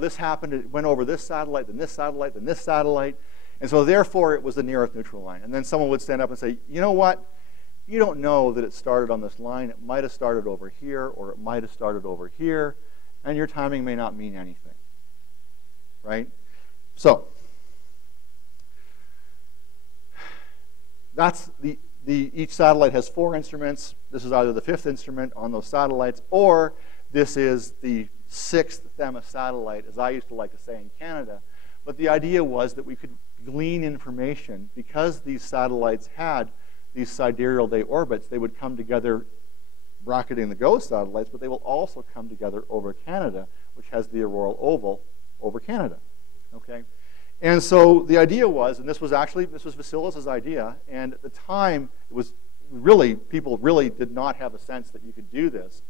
This happened, it went over this satellite, then this satellite, then this satellite. And so therefore, it was the near-Earth neutral line. And then someone would stand up and say, you know what? You don't know that it started on this line. It might have started over here, or it might have started over here. And your timing may not mean anything, right? So that's each satellite has 4 instruments. This is either the 5th instrument on those satellites, or this is the 6th THEMIS satellite, as I used to like to say in Canada. But the idea was that we could glean information. Because these satellites had these sidereal day orbits, they would come together bracketing the GO satellites, but they will also come together over Canada, which has the Aurora oval over Canada, okay? And so the idea was, and this was Vasilis's idea, and at the time, it was really, people really did not have a sense that you could do this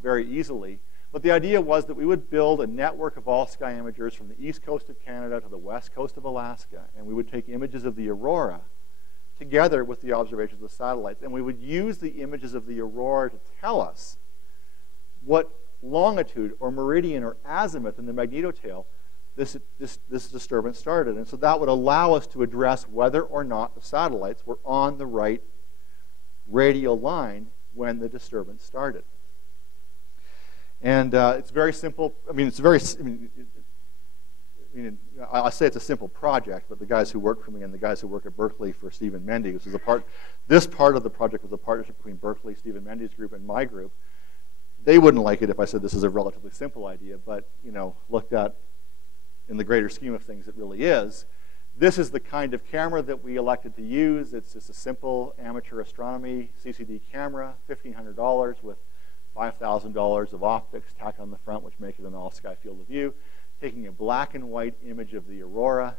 very easily. But the idea was that we would build a network of Allsky Imagers from the east coast of Canada to the west coast of Alaska, and we would take images of the Aurora together with the observations of the satellites, and we would use the images of the Aurora to tell us what longitude or meridian or azimuth in the magnetotail this disturbance started. And so that would allow us to address whether or not the satellites were on the right radial line when the disturbance started. And it's very simple. I say it's a simple project, but the guys who work for me and the guys who work at Berkeley for Stephen Mendy, this part of the project was a partnership between Berkeley, Stephen Mendy's group, and my group. They wouldn't like it if I said this is a relatively simple idea, but looked at in the greater scheme of things, it really is. This is the kind of camera that we elected to use. It's just a simple amateur astronomy CCD camera, $1,500 with $5,000 of optics tacked on the front, which make it an all-sky field of view, taking a black and white image of the Aurora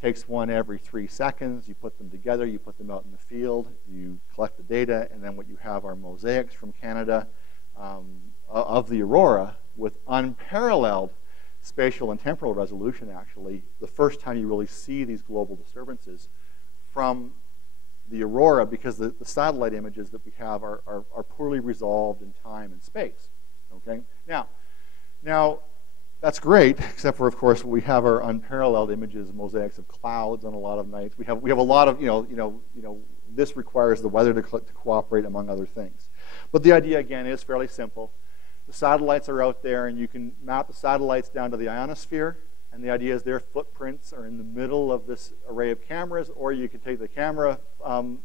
takes one every 3 seconds. You put them together, you put them out in the field, you collect the data, and then what you have are mosaics from Canada of the Aurora with unparalleled spatial and temporal resolution, actually, the first time you really see these global disturbances from the Aurora, because the satellite images that we have are poorly resolved in time and space. Okay? Now, that's great, except for, of course, we have our unparalleled images, mosaics of clouds on a lot of nights. We have a lot of, this requires the weather to cooperate, among other things. But the idea, again, is fairly simple. The satellites are out there, and you can map the satellites down to the ionosphere, and the idea is their footprints are in the middle of this array of cameras, or you can take the camera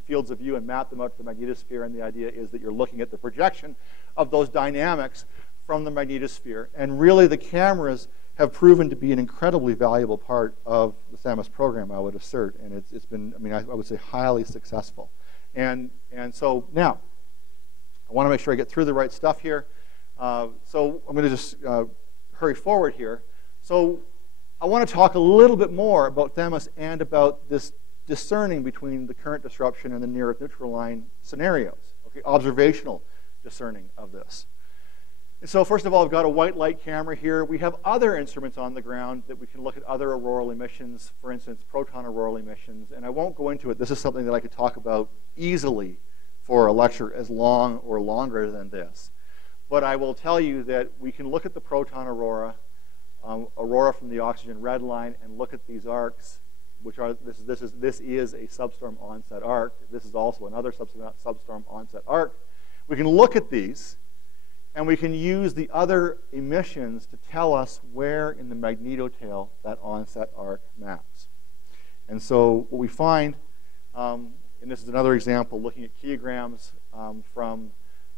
fields of view and map them out to the magnetosphere, and the idea is that you're looking at the projection of those dynamics from the magnetosphere. And really, the cameras have proven to be an incredibly valuable part of the THEMIS program, I would assert, and it's been, I would say, highly successful. And so now, I want to make sure I get through the right stuff here. So I'm going to just hurry forward here. So I want to talk a little bit more about THEMIS and about this discerning between the current disruption and the near-Earth neutral line scenarios, okay, observational discerning of this. And so first of all, I've got a white light camera here. We have other instruments on the ground that we can look at other auroral emissions, for instance, proton auroral emissions. And I won't go into it. This is something that I could talk about easily for a lecture as long or longer than this. But I will tell you that we can look at the proton aurora, aurora from the oxygen red line, and look at these arcs, which are, this is a substorm onset arc. This is also another substorm onset arc. We can look at these, and we can use the other emissions to tell us where in the magnetotail that onset arc maps. And so what we find, and this is another example, looking at kilograms from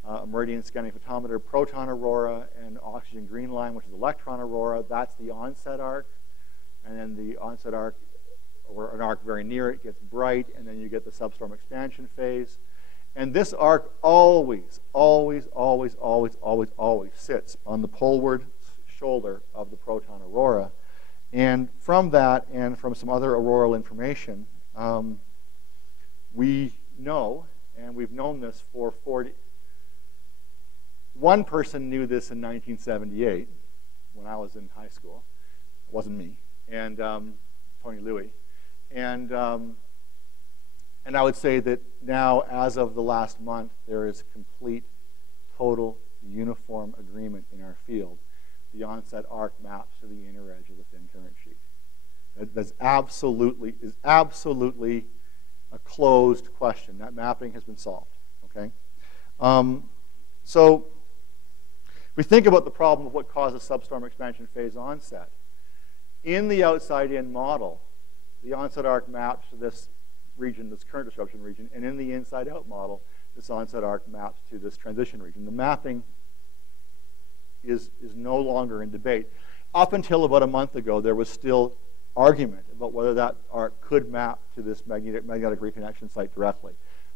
a meridian scanning photometer, proton aurora and oxygen green line, which is electron aurora, that's the onset arc. And then the onset arc, or an arc very near it, gets bright, and then you get the substorm expansion phase. And this arc always, always, always, always, always, always sits on the poleward shoulder of the proton aurora. And from that, and from some other auroral information, we know, and we've known this for 40. One person knew this in 1978 when I was in high school. It wasn't me, and Tony Louie. And I would say that now, as of the last month, there is complete, total, uniform agreement in our field. The onset arc maps to the inner edge of the thin current sheet. That is absolutely a closed question. That mapping has been solved. Okay. So we think about the problem of what causes substorm expansion phase onset. In the outside-in model, the onset arc maps to this region, this current disruption region, and in the inside-out model, this onset arc maps to this transition region. The mapping is no longer in debate. Up until about a month ago, there was still argument about whether that arc could map to this magnetic reconnection site directly.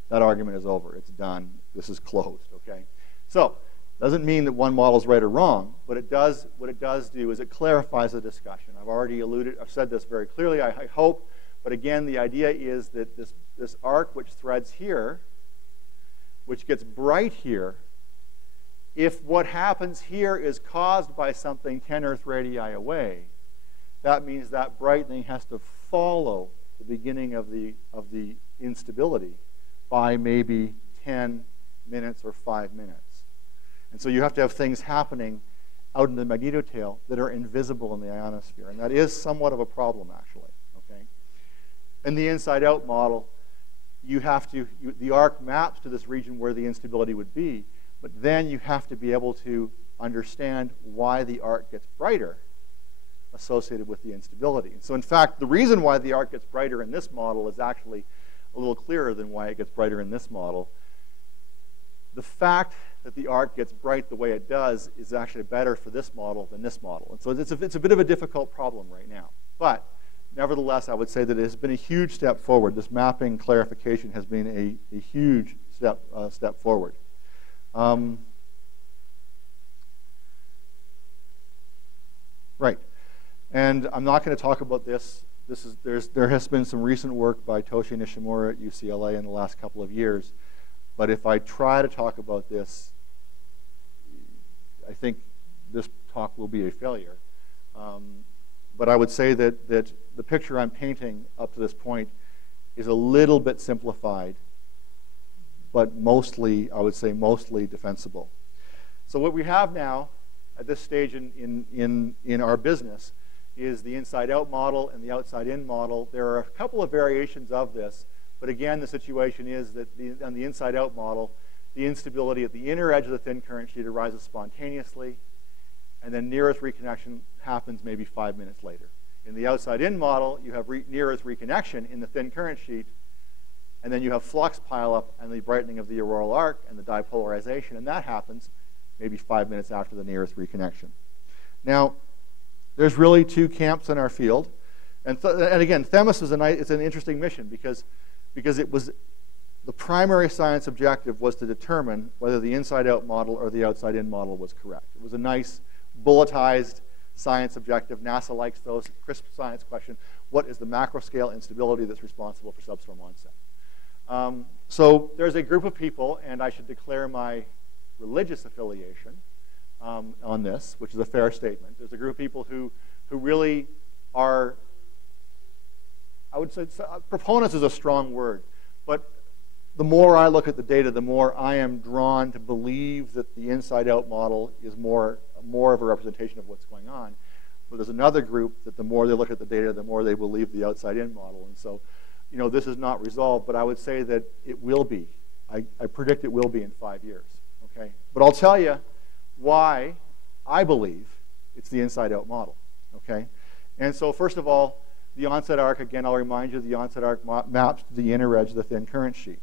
That argument is over. It's done. This is closed. Okay. So doesn't mean that one model is right or wrong, but it does. What it does do is it clarifies the discussion. I've said this very clearly, I hope. But again, the idea is that this arc, which threads here, which gets bright here, if what happens here is caused by something 10 Earth radii away, that means that brightening has to follow the beginning of the instability by maybe 10 minutes or 5 minutes. And so you have to have things happening out in the magnetotail that are invisible in the ionosphere. And that is somewhat of a problem, actually. Okay? In the inside-out model, the arc maps to this region where the instability would be, but then you have to be able to understand why the arc gets brighter associated with the instability. And so, in fact, the reason why the arc gets brighter in this model is actually a little clearer than why it gets brighter in this model. The fact that the arc gets bright the way it does is actually better for this model than this model. And so it's a bit of a difficult problem right now. But nevertheless, I would say that it has been a huge step forward. This mapping clarification has been a huge step forward. Right. And I'm not going to talk about this there has been some recent work by Toshi Nishimura at UCLA in the last couple of years, but if I try to talk about this, I think this talk will be a failure. But I would say that the picture I'm painting up to this point is a little bit simplified, but mostly, I would say, mostly defensible. So what we have now at this stage in our business is the inside-out model and the outside-in model. There are a couple of variations of this, but again, the situation is that on the inside-out model, the instability at the inner edge of the thin current sheet arises spontaneously, and then near-Earth reconnection happens maybe 5 minutes later. In the outside-in model, you have near-Earth reconnection in the thin current sheet, and then you have flux pileup and the brightening of the auroral arc and the dipolarization, and that happens maybe 5 minutes after the near-Earth reconnection. Now, there's really two camps in our field, and again, Themis is it's an interesting mission because it was the primary science objective was to determine whether the inside-out model or the outside-in model was correct. It was a nice bulletized science objective. NASA likes those. Crisp science question: what is the macro scale instability that's responsible for substorm onset? So there's a group of people, and I should declare my religious affiliation on this, which is a fair statement. There's a group of people who really are, I would say, proponents is a strong word, but the more I look at the data, the more I am drawn to believe that the inside-out model is more of a representation of what's going on. But there's another group that the more they look at the data, the more they believe the outside-in model. And so, you know, this is not resolved, but I would say that it will be. I predict it will be in 5 years. Okay? But I'll tell you why I believe it's the inside-out model. Okay? And so, first of all, the onset arc, again, I'll remind you, the onset arc maps to the inner edge of the thin current sheet.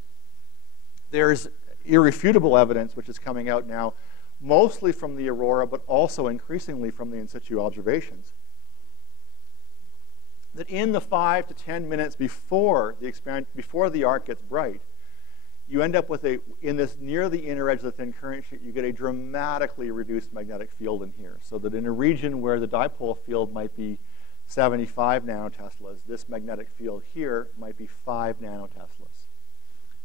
There's irrefutable evidence, which is coming out now, mostly from the Aurora, but also increasingly from the in situ observations, that in the 5 to 10 minutes before the arc gets bright, you end up with near the inner edge of the thin current sheet, you get a dramatically reduced magnetic field in here. So that in a region where the dipole field might be 75 nanoteslas, this magnetic field here might be 5 nanoteslas,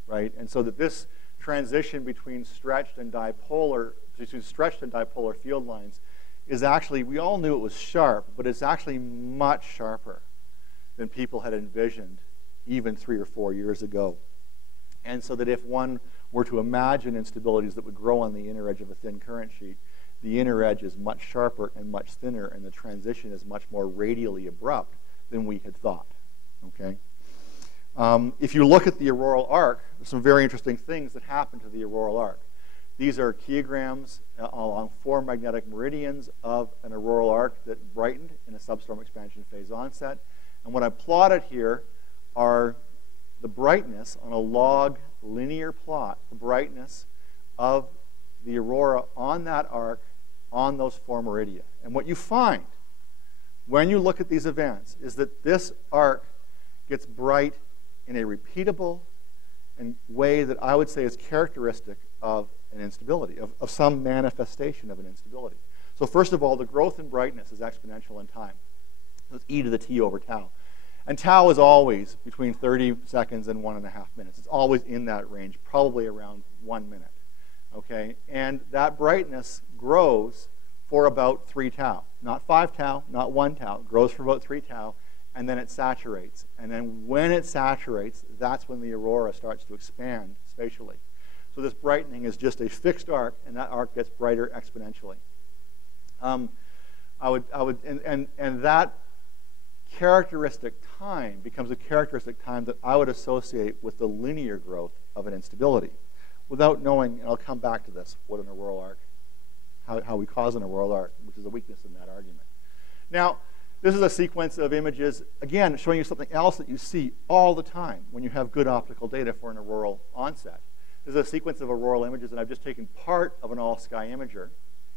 right? And so that this transition between stretched and dipolar field lines is actually, we all knew it was sharp, but it's actually much sharper than people had envisioned even 3 or 4 years ago. And so that if one were to imagine instabilities that would grow on the inner edge of a thin current sheet, the inner edge is much sharper and much thinner, and the transition is much more radially abrupt than we had thought. Okay? If you look at the auroral arc, there's some very interesting things that happen to the auroral arc. These are kilograms along 4 magnetic meridians of an auroral arc that brightened in a substorm expansion phase onset. And what I plotted here are the brightness on a log linear plot, the brightness of the aurora on that arc on those 4 meridia. And what you find when you look at these events is that this arc gets bright in a repeatable way that I would say is characteristic of an instability, of some manifestation of an instability. So first of all, the growth in brightness is exponential in time. It's e to the t over tau. And tau is always between 30 seconds and 1.5 minutes. It's always in that range, probably around 1 minute. Okay? And that brightness grows for about 3 tau. Not 5 tau, not 1 tau. It grows for about 3 tau, and then it saturates. And then when it saturates, that's when the aurora starts to expand spatially. So this brightening is just a fixed arc, and that arc gets brighter exponentially. And that characteristic time becomes a characteristic time that I would associate with the linear growth of an instability, without knowing, and I'll come back to this, what an auroral arc, how we cause an auroral arc, which is a weakness in that argument. Now, this is a sequence of images, again, showing you something else that you see all the time when you have good optical data for an auroral onset. This is a sequence of auroral images, and I've just taken part of an Allsky Imager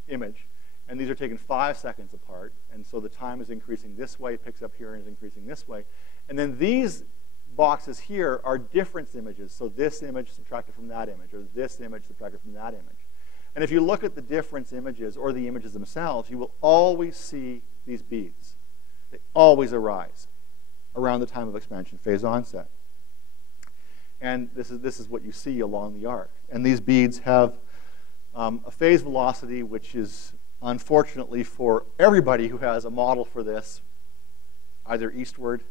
image, and these are taken 5 seconds apart, and so the time is increasing this way, picks up here, and is increasing this way. And then these boxes here are difference images, so this image subtracted from that image, or this image subtracted from that image. And if you look at the difference images, or the images themselves, you will always see these beads. They always arise. around the time of expansion phase onset. And this is what you see along the arc. And these beads have a phase velocity which is, unfortunately for everybody who has a model for this, either eastward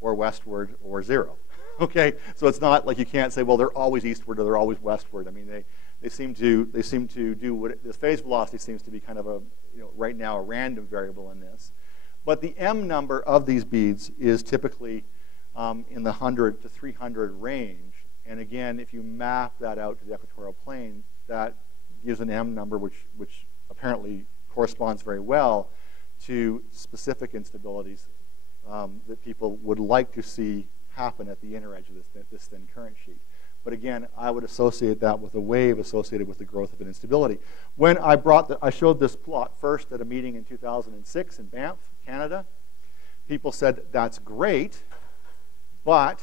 or westward or 0. Okay, so it's not like you can't say, well, they're always eastward or they're always westward. I mean, they seem to do what the phase velocity seems to be kind of a, right now, a random variable in this. But the M number of these beads is typically in the 100 to 300 range. And again, if you map that out to the equatorial plane, that gives an M number which apparently corresponds very well to specific instabilities that people would like to see happen at the inner edge of this thin current sheet. But again, I would associate that with a wave associated with the growth of an instability. When I showed this plot first at a meeting in 2006 in Banff, Canada, people said, that's great, but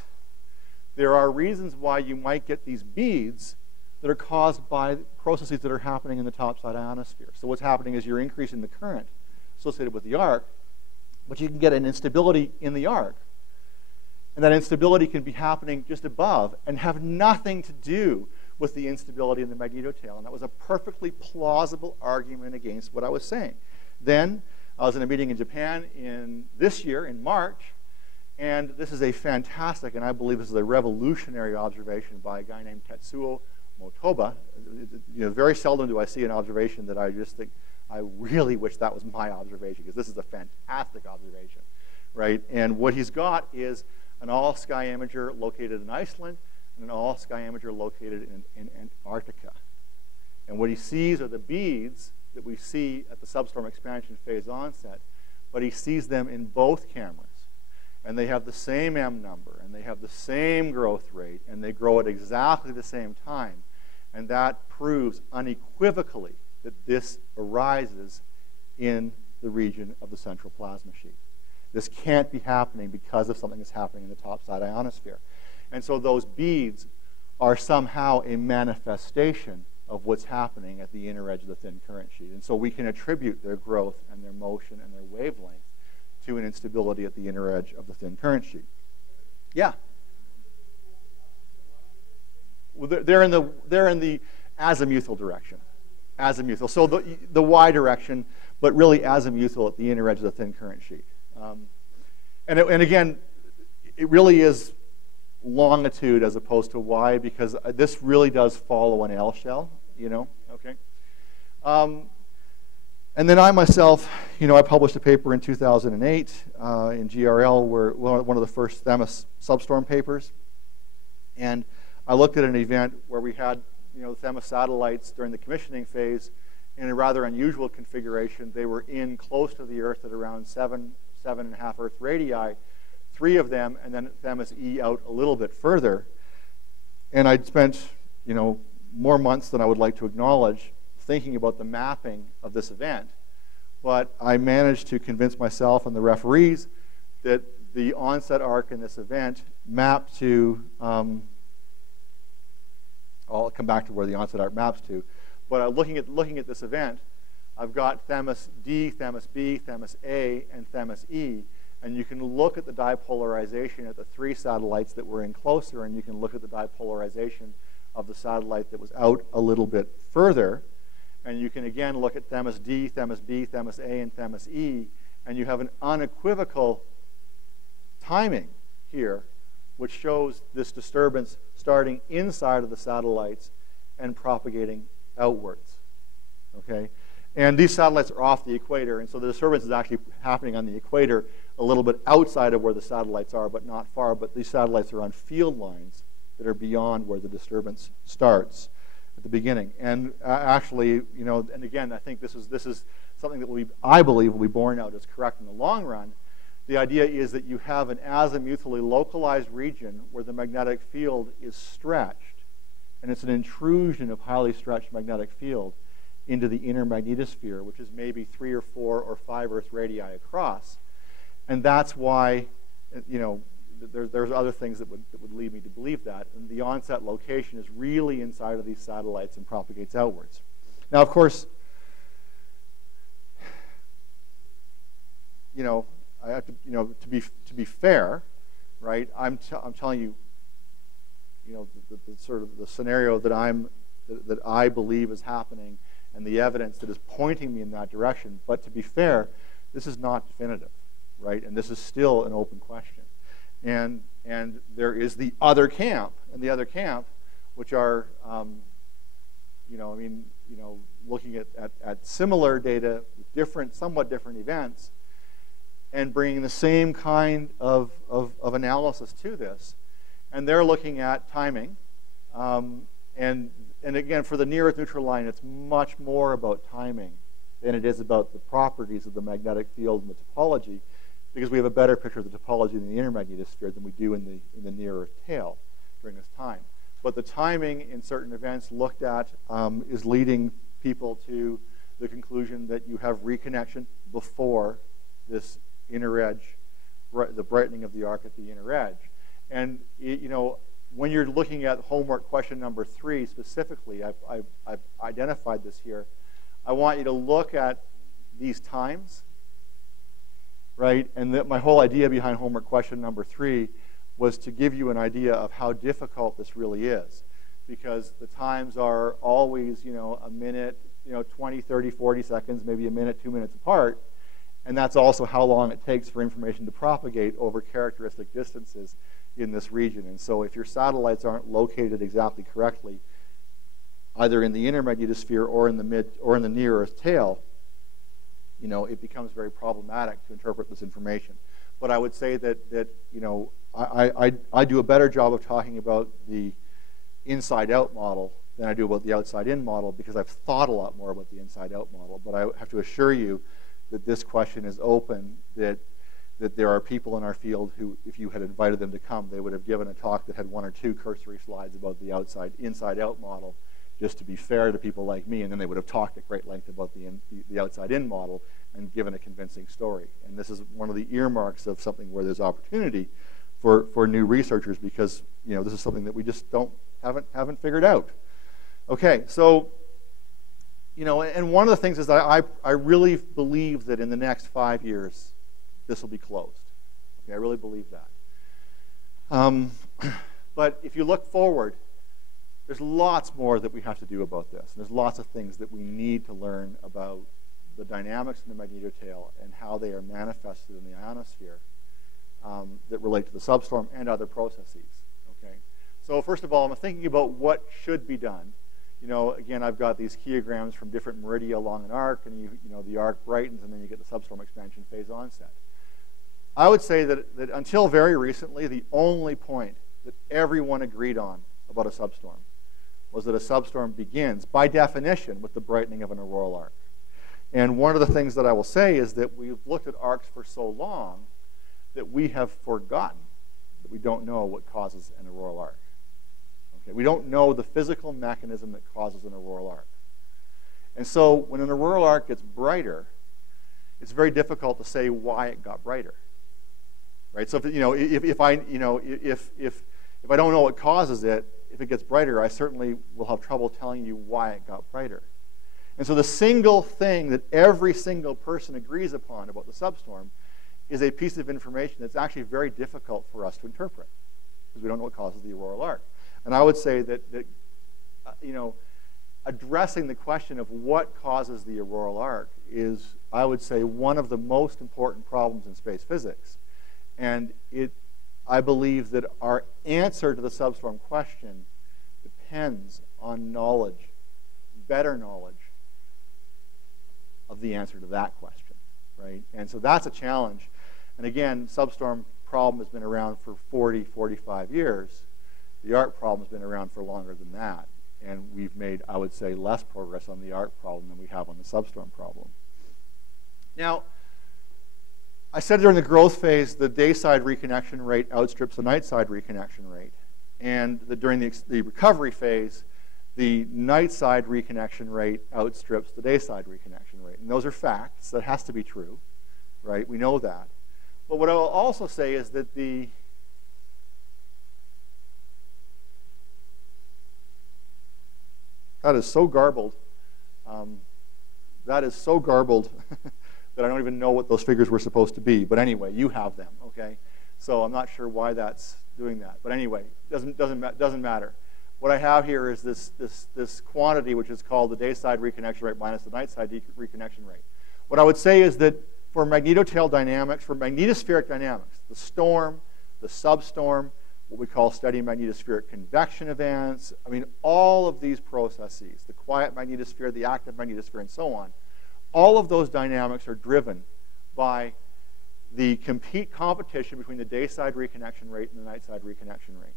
there are reasons why you might get these beads that are caused by processes that are happening in the topside ionosphere. So what's happening is you're increasing the current associated with the arc, but you can get an instability in the arc. And that instability can be happening just above and have nothing to do with the instability in the magnetotail. And that was a perfectly plausible argument against what I was saying. Then I was in a meeting in Japan this year, in March, and this is a fantastic, and I believe this is a revolutionary observation by a guy named Tetsuo Motoba. Very seldom do I see an observation that I just think, I really wish that was my observation, because this is a fantastic observation, right? And what he's got is an Allsky Imager located in Iceland and an Allsky Imager located in Antarctica. And what he sees are the beads that we see at the substorm expansion phase onset, but he sees them in both cameras. And they have the same M number, and they have the same growth rate, and they grow at exactly the same time. And that proves unequivocally that this arises in the region of the central plasma sheet. This can't be happening because of something that's happening in the topside ionosphere. And so those beads are somehow a manifestation of what's happening at the inner edge of the thin current sheet. And so we can attribute their growth and their motion and their wavelength to an instability at the inner edge of the thin current sheet. Yeah? Well, they're in the azimuthal direction. Azimuthal. So the Y direction, but really azimuthal at the inner edge of the thin current sheet. And again, it really is longitude as opposed to Y, because this really does follow an L shell, okay? And then I myself, I published a paper in 2008 in GRL, one of the first Themis substorm papers. And I looked at an event where we had, the Themis satellites during the commissioning phase in a rather unusual configuration. They were in close to the Earth at around 7.5 Earth radii, 3 of them, and then Themis E out a little bit further. And I'd spent, more months than I would like to acknowledge thinking about the mapping of this event. But I managed to convince myself and the referees that the onset arc in this event mapped to, I'll come back to where the onset arc maps to, but looking at this event, I've got Themis D, Themis B, Themis A, and Themis E. And you can look at the dipolarization at the 3 satellites that were in closer, and you can look at the dipolarization of the satellite that was out a little bit further. And you can again look at Themis D, Themis B, Themis A, and Themis E, and you have an unequivocal timing here, which shows this disturbance starting inside of the satellites and propagating outwards. Okay? And these satellites are off the equator, and so the disturbance is actually happening on the equator a little bit outside of where the satellites are, but not far. But these satellites are on field lines that are beyond where the disturbance starts at the beginning. And actually, and again, I think this is something that I believe will be borne out as correct in the long run. The idea is that you have an azimuthally localized region where the magnetic field is stretched, and it's an intrusion of highly stretched magnetic field into the inner magnetosphere, which is maybe 3 or 4 or 5 Earth radii across. And that's why, there's other things that would lead me to believe that. And the onset location is really inside of these satellites and propagates outwards. Now, of course, I have to, to be fair, right? I'm telling you, the sort of the scenario that I believe is happening, and the evidence that is pointing me in that direction. But to be fair, this is not definitive, right? And this is still an open question. And there is the other camp, and the other camp, which are, looking at similar data with somewhat different events, and bringing the same kind of analysis to this. And they're looking at timing. And again, for the near-Earth neutral line, it's much more about timing than it is about the properties of the magnetic field and the topology, because we have a better picture of the topology in the inner magnetosphere than we do in the near-Earth tail during this time. But the timing in certain events looked at is leading people to the conclusion that you have reconnection before this inner edge, the brightening of the arc at the inner edge. And when you're looking at homework question number 3 specifically, I've identified this here. I want you to look at these times, right? And my whole idea behind homework question number 3 was to give you an idea of how difficult this really is, because the times are always, a minute, 20, 30, 40 seconds, maybe a minute, 2 minutes apart. And that's also how long it takes for information to propagate over characteristic distances in this region. And so if your satellites aren't located exactly correctly, either in the inner magnetosphere or in the near-Earth tail, it becomes very problematic to interpret this information. But I would say that I do a better job of talking about the inside-out model than I do about the outside-in model, because I've thought a lot more about the inside-out model. But I have to assure you that this question is open, that there are people in our field who, if you had invited them to come, they would have given a talk that had 1 or 2 cursory slides about the inside-out model, just to be fair to people like me, and then they would have talked at great length about the outside-in model and given a convincing story. And this is one of the earmarks of something where there's opportunity for new researchers, because this is something that we just haven't figured out. Okay, so and one of the things is that I really believe that in the next 5 years this will be closed. Okay, I really believe that. But if you look forward, there's lots more that we have to do about this. There's lots of things that we need to learn about the dynamics in the magnetotail and how they are manifested in the ionosphere that relate to the substorm and other processes. Okay, so first of all, I'm thinking about what should be done. Again, I've got these kiograms from different meridia along an arc, and the arc brightens, and then you get the substorm expansion phase onset. I would say that until very recently, the only point that everyone agreed on about a substorm was that a substorm begins, by definition, with the brightening of an auroral arc. And one of the things that I will say is that we've looked at arcs for so long that we have forgotten that we don't know what causes an auroral arc. Okay, we don't know the physical mechanism that causes an auroral arc. And so when an auroral arc gets brighter, it's very difficult to say why it got brighter. Right? So if I don't know what causes it, if it gets brighter, I certainly will have trouble telling you why it got brighter. And so the single thing that every single person agrees upon about the substorm is a piece of information that's actually very difficult for us to interpret, because we don't know what causes the auroral arc. And I would say that addressing the question of what causes the auroral arc is, I would say, one of the most important problems in space physics. And I believe that our answer to the substorm question depends on knowledge, better knowledge of the answer to that question, right? And so that's a challenge. And again, substorm problem has been around for 40, 45 years. The arc problem has been around for longer than that. And we've made, I would say, less progress on the arc problem than we have on the substorm problem. Now, I said during the growth phase, the day-side reconnection rate outstrips the night-side reconnection rate. And during the recovery phase, the night-side reconnection rate outstrips the day-side reconnection rate. And those are facts. That has to be true, right? We know that. But what I will also say is that that is so garbled. That is so garbled that I don't even know what those figures were supposed to be. But anyway, you have them, okay? So I'm not sure why that's doing that. But anyway, doesn't matter. What I have here is this quantity, which is called the day-side reconnection rate minus the night-side reconnection rate. What I would say is that for magnetotail dynamics, for magnetospheric dynamics, the storm, the substorm, what we call steady magnetospheric convection events, I mean, all of these processes, the quiet magnetosphere, the active magnetosphere, and so on, all of those dynamics are driven by the competition between the day-side reconnection rate and the night-side reconnection rate.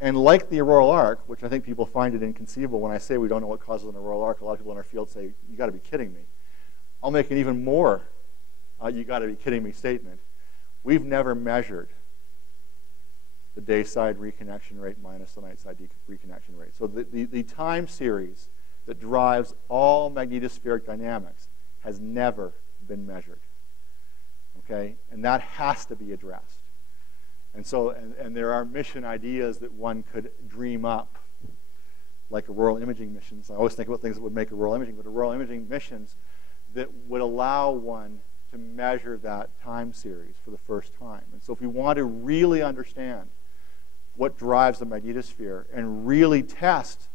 And like the auroral arc, which I think people find it inconceivable when I say we don't know what causes an auroral arc, a lot of people in our field say, you got to be kidding me. I'll make an even more you got to be kidding me statement. We've never measured the day-side reconnection rate minus the night-side reconnection rate. So the time series that drives all magnetospheric dynamics has never been measured. Okay? And that has to be addressed. And so, and there are mission ideas that one could dream up, like auroral imaging missions. I always think about things that would make auroral imaging, but auroral imaging missions that would allow one to measure that time series for the first time. And so if we want to really understand what drives the magnetosphere and really test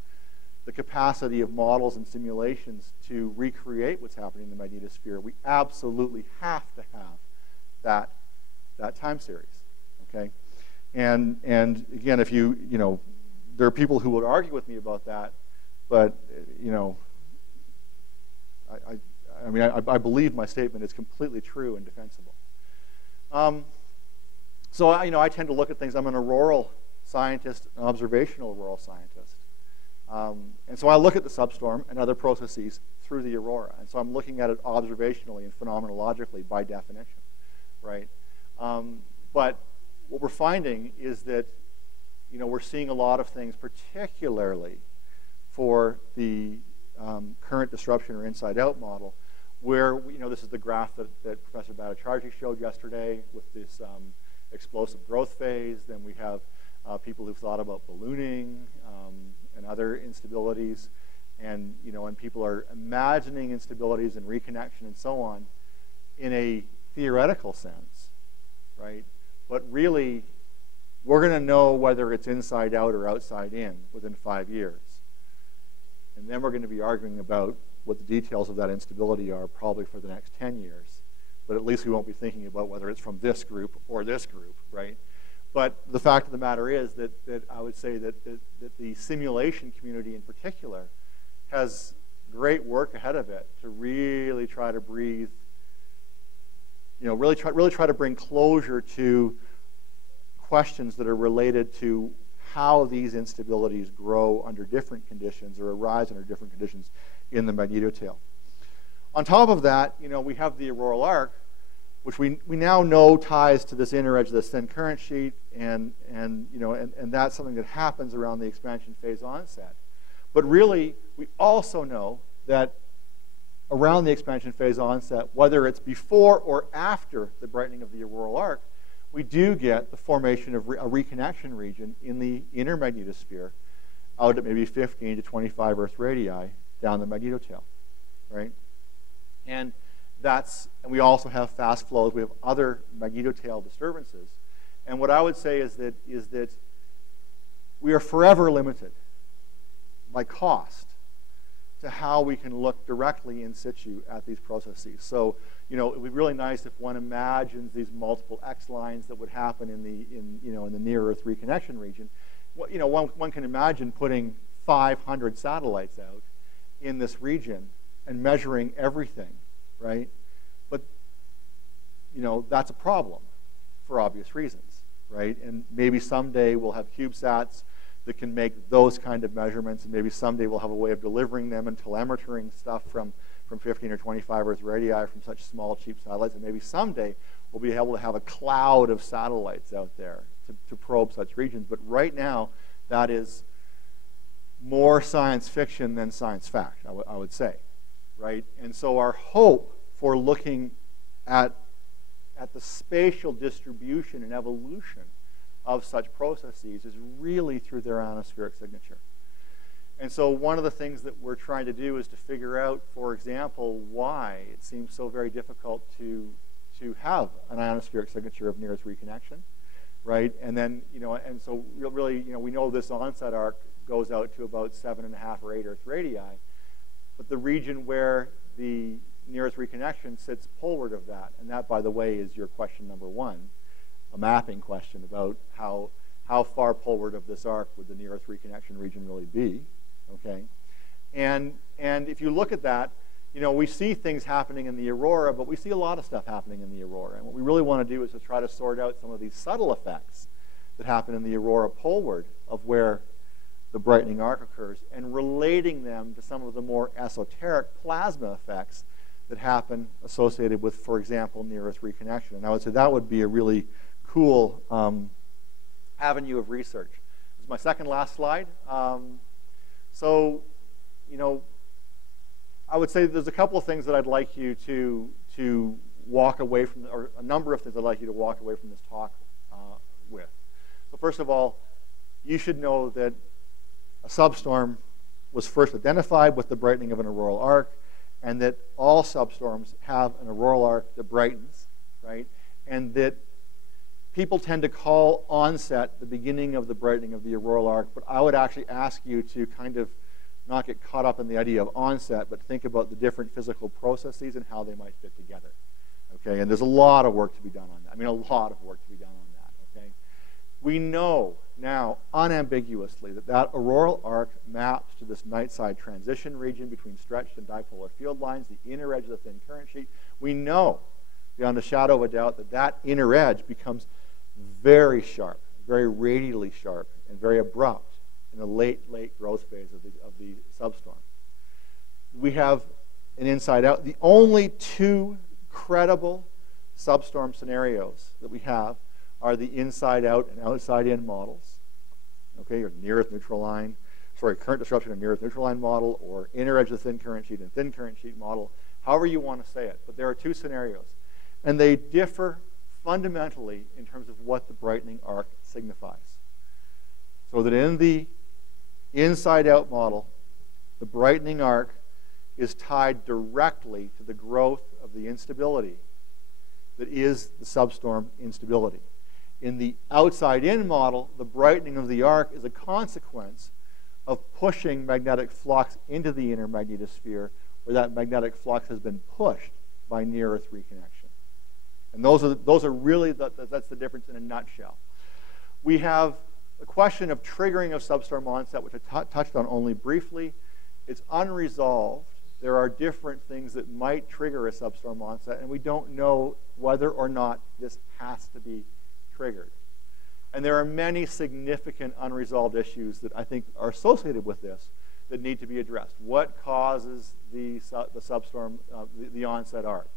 the capacity of models and simulations to recreate what's happening in the magnetosphere, we absolutely have to have that time series. Okay, and again, if you know, there are people who would argue with me about that, but you know, I mean, I believe my statement is completely true and defensible. So I tend to look at things. I'm an auroral scientist, an observational auroral scientist, and so I look at the substorm and other processes through the aurora, and so I'm looking at it observationally and phenomenologically by definition, right? But what we're finding is that, we're seeing a lot of things, particularly for the current disruption or inside-out model, where, this is the graph that Professor Bhattacharjee showed yesterday with this explosive growth phase. Then we have people who've thought about ballooning and other instabilities. And, and people are imagining instabilities and reconnection and so on in a theoretical sense, right? But really, we're going to know whether it's inside out or outside in within 5 years. And then we're going to be arguing about what the details of that instability are probably for the next 10 years. But at least we won't be thinking about whether it's from this group or this group, right? But the fact of the matter is that I would say that the simulation community in particular has great work ahead of it to really try to breathe, really try to bring closure to questions that are related to how these instabilities grow under different conditions or arise under different conditions in the magnetotail. On top of that, we have the auroral arc, which we now know ties to this inner edge of this thin current sheet, and that's something that happens around the expansion phase onset. But really, we also know that around the expansion phase onset, whether it's before or after the brightening of the auroral arc, we do get the formation of a reconnection region in the inner magnetosphere out at maybe 15 to 25 Earth radii down the magnetotail, right? And we also have fast flows. We have other magnetotail disturbances. And what I would say is that we are forever limited by cost to how we can look directly in situ at these processes. So, it would be really nice if one imagines these multiple X lines that would happen in the near-Earth reconnection region. One can imagine putting 500 satellites out in this region and measuring everything, right? But, that's a problem for obvious reasons, right? And maybe someday we'll have CubeSats that can make those kind of measurements, and maybe someday we'll have a way of delivering them and telemetering stuff from 15 or 25 Earth radii from such small, cheap satellites, and maybe someday we'll be able to have a cloud of satellites out there to probe such regions. But right now, that is more science fiction than science fact, I would say, right? And so our hope for looking at the spatial distribution and evolution of such processes is really through their ionospheric signature. And so one of the things that we're trying to do is to figure out, for example, why it seems so very difficult to to have an ionospheric signature of near-Earth reconnection, right? And then, and so really, we know this onset arc goes out to about 7.5 or 8 Earth radii, but the region where the near-Earth reconnection sits poleward of that, and that, by the way, is your question number 1, a mapping question about how far poleward of this arc would the near-Earth reconnection region really be, okay? And if you look at that, we see things happening in the Aurora, but we see a lot of stuff happening in the Aurora. And what we really want to do is to try to sort out some of these subtle effects that happen in the Aurora poleward of where the brightening arc occurs, and relating them to some of the more esoteric plasma effects that happen associated with, for example, near-Earth reconnection. And I would say that would be a really cool avenue of research. This is my second last slide. I would say there's a couple of things that I'd like you to walk away from, or a number of things I'd like you to walk away from this talk with. So first of all, you should know that a substorm was first identified with the brightening of an auroral arc, and that all substorms have an auroral arc that brightens, right? And that people tend to call onset the beginning of the brightening of the auroral arc, but I would actually ask you to kind of not get caught up in the idea of onset, but think about the different physical processes and how they might fit together. Okay, and there's a lot of work to be done on that. I mean, a lot of work to be done on that, okay? We know now unambiguously that auroral arc maps to this night-side transition region between stretched and dipolar field lines, the inner edge of the thin current sheet. We know, beyond a shadow of a doubt, that inner edge becomes very sharp, very radially sharp, and very abrupt in the late growth phase of the substorm. We have an inside-out. The only 2 credible substorm scenarios that we have are the inside-out and outside-in models. Okay, or near-Earth neutral line, current disruption and near-Earth neutral line model, or inner edge of the thin current sheet and thin current sheet model, however you want to say it. But there are 2 scenarios, and they differ fundamentally in terms of what the brightening arc signifies. So that in the inside-out model, the brightening arc is tied directly to the growth of the instability that is the substorm instability. In the outside-in model, the brightening of the arc is a consequence of pushing magnetic flux into the inner magnetosphere, where that magnetic flux has been pushed by near-Earth reconnection. And those are really, that's the difference in a nutshell. We have the question of triggering of substorm onset, which I touched on only briefly. It's unresolved. There are different things that might trigger a substorm onset, and we don't know whether or not this has to be triggered. And there are many significant unresolved issues that I think are associated with this that need to be addressed. What causes the substorm, the onset arc?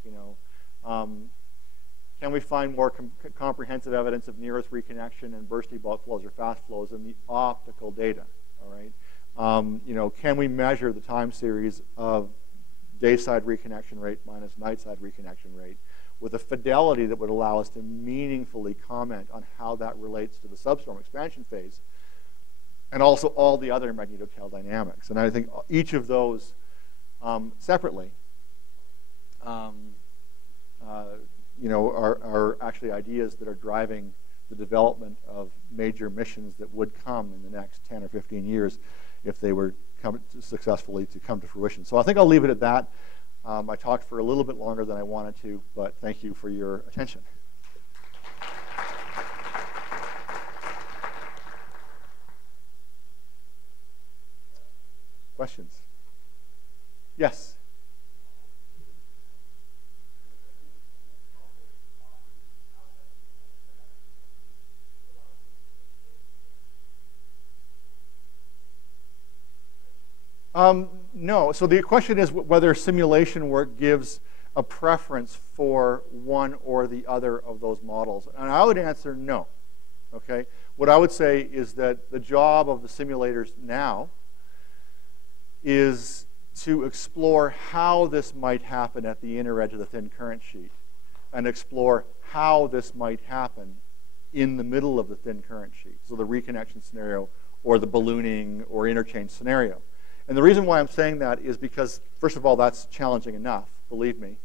Can we find more comprehensive evidence of near-Earth reconnection and bursty bulk flows or fast flows in the optical data? All right. Can we measure the time series of day-side reconnection rate minus night-side reconnection rate with a fidelity that would allow us to meaningfully comment on how that relates to the substorm expansion phase, and also all the other magnetocale dynamics? And I think each of those separately are actually ideas that are driving the development of major missions that would come in the next 10 or 15 years if they were successfully to come to fruition. So I think I'll leave it at that. I talked for a little bit longer than I wanted to, but thank you for your attention. Questions? Yes? No. So the question is whether simulation work gives a preference for one or the other of those models. And I would answer no. Okay? What I would say is that the job of the simulators now is to explore how this might happen at the inner edge of the thin current sheet, and explore how this might happen in the middle of the thin current sheet, so the reconnection scenario or the ballooning or interchange scenario. And the reason why I'm saying that is because, first of all, that's challenging enough, believe me.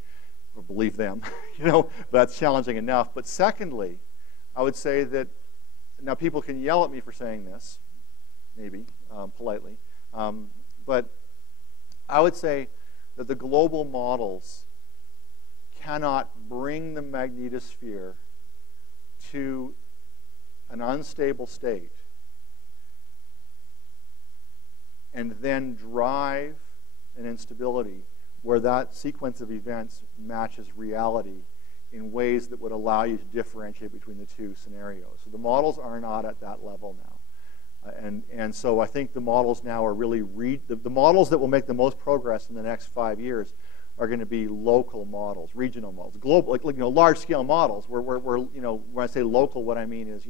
or believe them, but that's challenging enough. But secondly, I would say that, now people can yell at me for saying this, maybe, politely, but I would say that the global models cannot bring the magnetosphere to an unstable state and then drive an instability where that sequence of events matches reality in ways that would allow you to differentiate between the two scenarios. So the models are not at that level now. And so I think the models now are really, the models that will make the most progress in the next 5 years are going to be local models, regional models, global, large-scale models. Where when I say local, what I mean is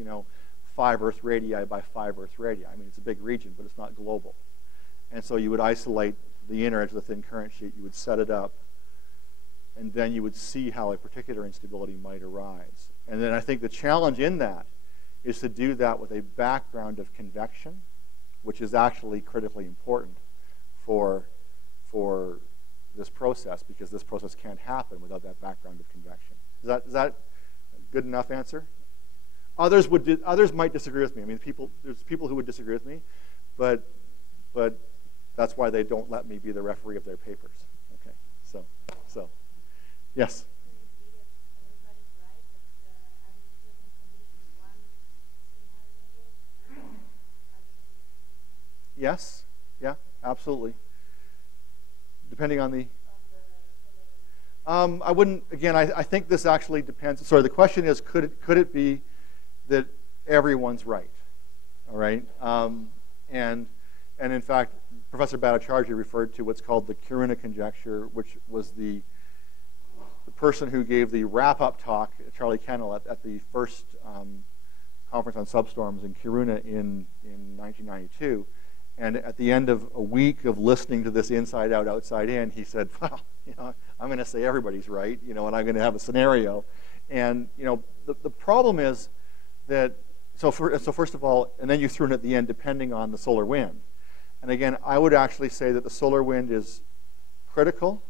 5 Earth radii by 5 Earth radii. I mean, it's a big region, but it's not global. And so you would isolate the inner edge of the thin current sheet, you would set it up, and then you would see how a particular instability might arise. And then I think the challenge in that is to do that with a background of convection, which is actually critically important for this process, because this process can't happen without that background of convection. Is that a good enough answer? Others might disagree with me. I mean, there's people who would disagree with me, but that's why they don't let me be the referee of their papers. Okay, so yes. Yes, yeah, absolutely. Depending on the... I wouldn't, again, I think this actually depends. Sorry, the question is, could it be that everyone's right? All right? And in fact, Professor Bhattacharya referred to what's called the Kiruna conjecture, which was the person who gave the wrap-up talk, Charlie Kennel, at the first conference on substorms in Kiruna in 1992. And at the end of a week of listening to this inside out, outside in, he said, well, I'm going to say everybody's right, and I'm going to have a scenario. And, the problem is that, so first of all, and then you threw in at the end, depending on the solar wind. And again, I would actually say that the solar wind is critical,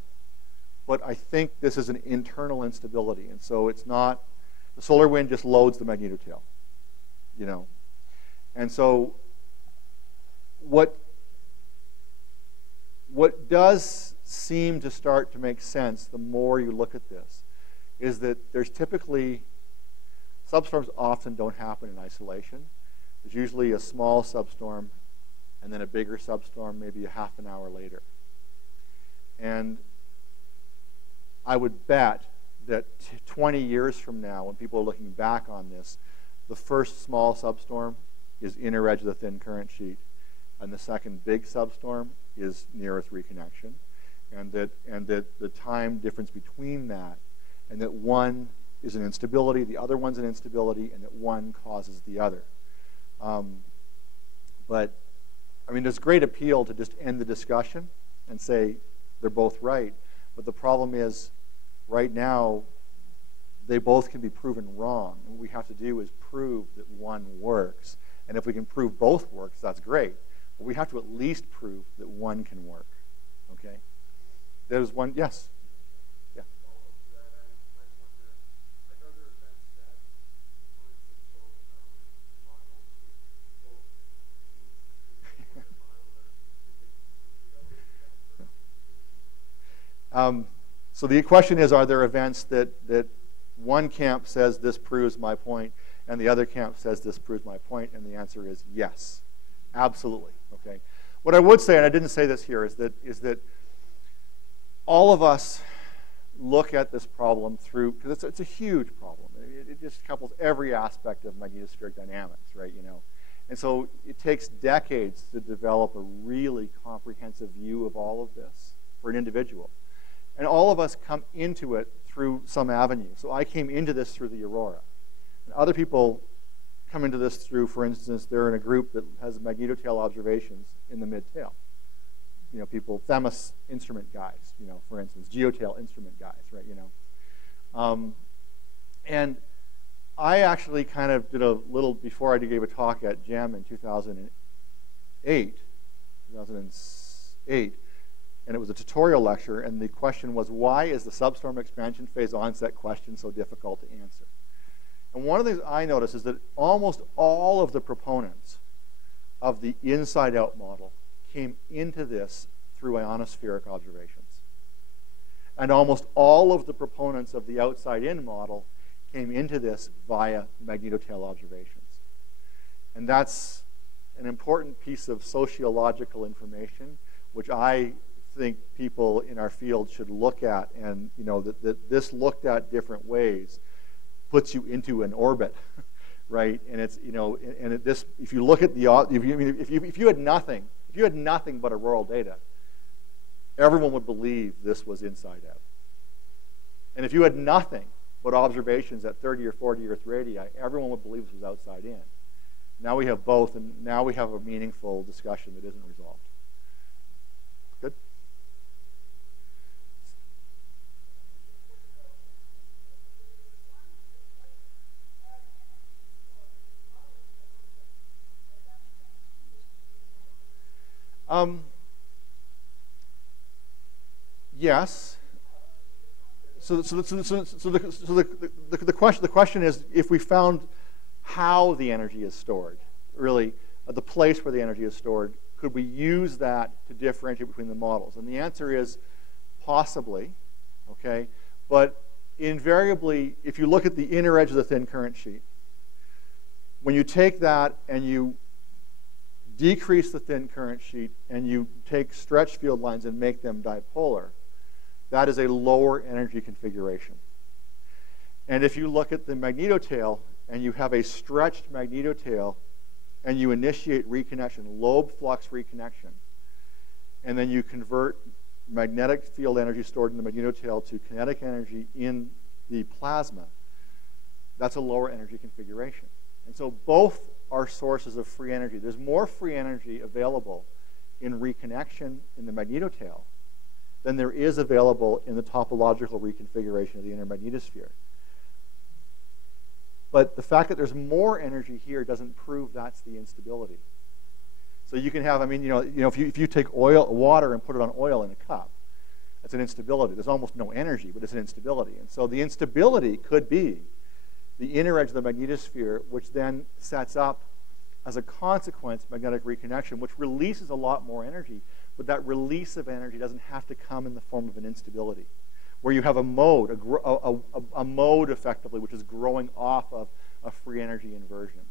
but I think this is an internal instability. And so it's not, the solar wind just loads the magnetotail, And so what does seem to start to make sense the more you look at this is that there's typically, substorms often don't happen in isolation. There's usually a small substorm and then a bigger substorm maybe a half an hour later. And I would bet that 20 years from now, when people are looking back on this, the first small substorm is inner edge of the thin current sheet, and the second big substorm is NearEarth Reconnection, and that the time difference between that, and that one is an instability, the other one's an instability, and that one causes the other. But I mean, there's great appeal to just end the discussion and say they're both right, but the problem is, right now, they both can be proven wrong. And what we have to do is prove that one works, and if we can prove both works, that's great. But we have to at least prove that one can work. Okay? There's one, yes? Yeah. So the question is, are there events that one camp says this proves my point, and the other camp says this proves my point? And the answer is yes, absolutely. Okay. What I would say, and I didn't say this here, is that all of us look at this problem through, because it's a huge problem. It just couples every aspect of magnetospheric dynamics, right? And so it takes decades to develop a really comprehensive view of all of this for an individual. And all of us come into it through some avenue. So I came into this through the Aurora. And other people come into this through, for instance, they're in a group that has magnetotail observations in the mid-tail. People, Themis instrument guys, for instance, geotail instrument guys, right, And I actually kind of did a little, before I gave a talk at GEM in 2008, And it was a tutorial lecture, and the question was, why is the substorm expansion phase onset question so difficult to answer? And one of the things I noticed is that almost all of the proponents of the inside-out model came into this through ionospheric observations. And almost all of the proponents of the outside-in model came into this via magnetotail observations. And that's an important piece of sociological information, which I think people in our field should look at. And you know, that this looked at different ways puts you into an orbit, right? And it's, you know, and this, if you look at the, if you had nothing but auroral data, everyone would believe this was inside out. And if you had nothing but observations at 30 or 40 Earth radii, everyone would believe this was outside in. Now we have both, and now we have a meaningful discussion that isn't resolved. Good? Yes. So the question is, if we found how the energy is stored, really the place where the energy is stored, could we use that to differentiate between the models? And the answer is possibly, okay? But invariably, if you look at the inner edge of the thin current sheet, when you take that and you decrease the thin current sheet and you take stretch field lines and make them dipolar, that is a lower energy configuration. And if you look at the magnetotail and you have a stretched magnetotail and you initiate reconnection, lobe flux reconnection, and then you convert magnetic field energy stored in the magnetotail to kinetic energy in the plasma, that's a lower energy configuration. And so both are sources of free energy. There's more free energy available in reconnection in the magnetotail than there is available in the topological reconfiguration of the inner magnetosphere. But the fact that there's more energy here doesn't prove that's the instability. So you can have, I mean, if you take water and put it on oil in a cup, that's an instability. There's almost no energy, but it's an instability. And so the instability could be the inner edge of the magnetosphere, which then sets up, as a consequence, magnetic reconnection, which releases a lot more energy. But that release of energy doesn't have to come in the form of an instability, where you have a mode, a mode effectively, which is growing off of a free energy inversion.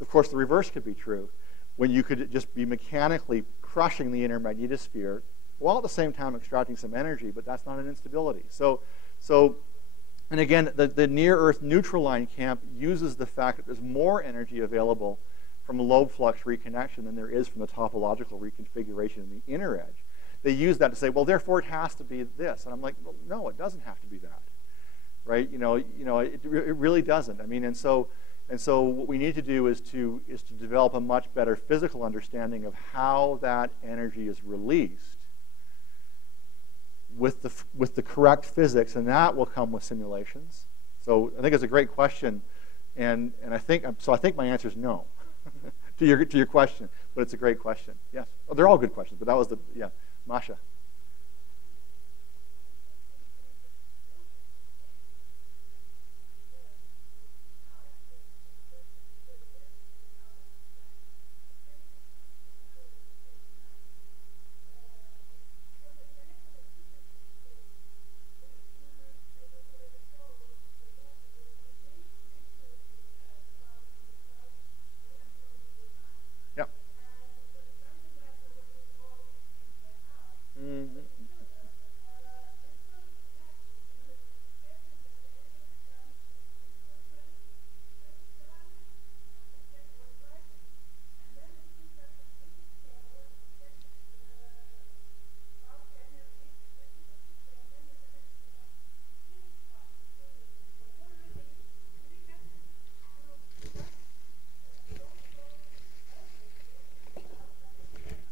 Of course, the reverse could be true, when you could just be mechanically crushing the inner magnetosphere while at the same time extracting some energy, but that's not an instability. And again, the near-Earth neutral line camp uses the fact that there's more energy available from lobe flux reconnection than there is from the topological reconfiguration in the inner edge. They use that to say, well, therefore it has to be this. And I'm like, well, no, it doesn't have to be that, right? It really doesn't. I mean, and so what we need to do is to develop a much better physical understanding of how that energy is released with the correct physics, and that will come with simulations. So I think it's a great question, and I think my answer is no. to your question, but it's a great question. Yes, they're all good questions, but that was Masha.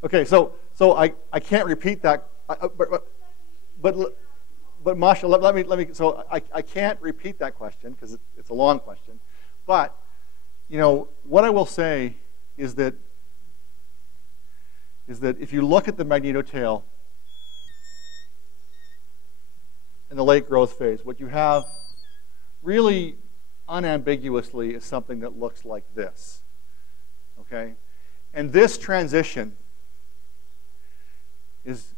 Okay, so I can't repeat that, but Masha, let me. So I can't repeat that question because it's a long question, but what I will say is that if you look at the magnetotail in the late growth phase, what you have really unambiguously is something that looks like this. Okay? And this transition is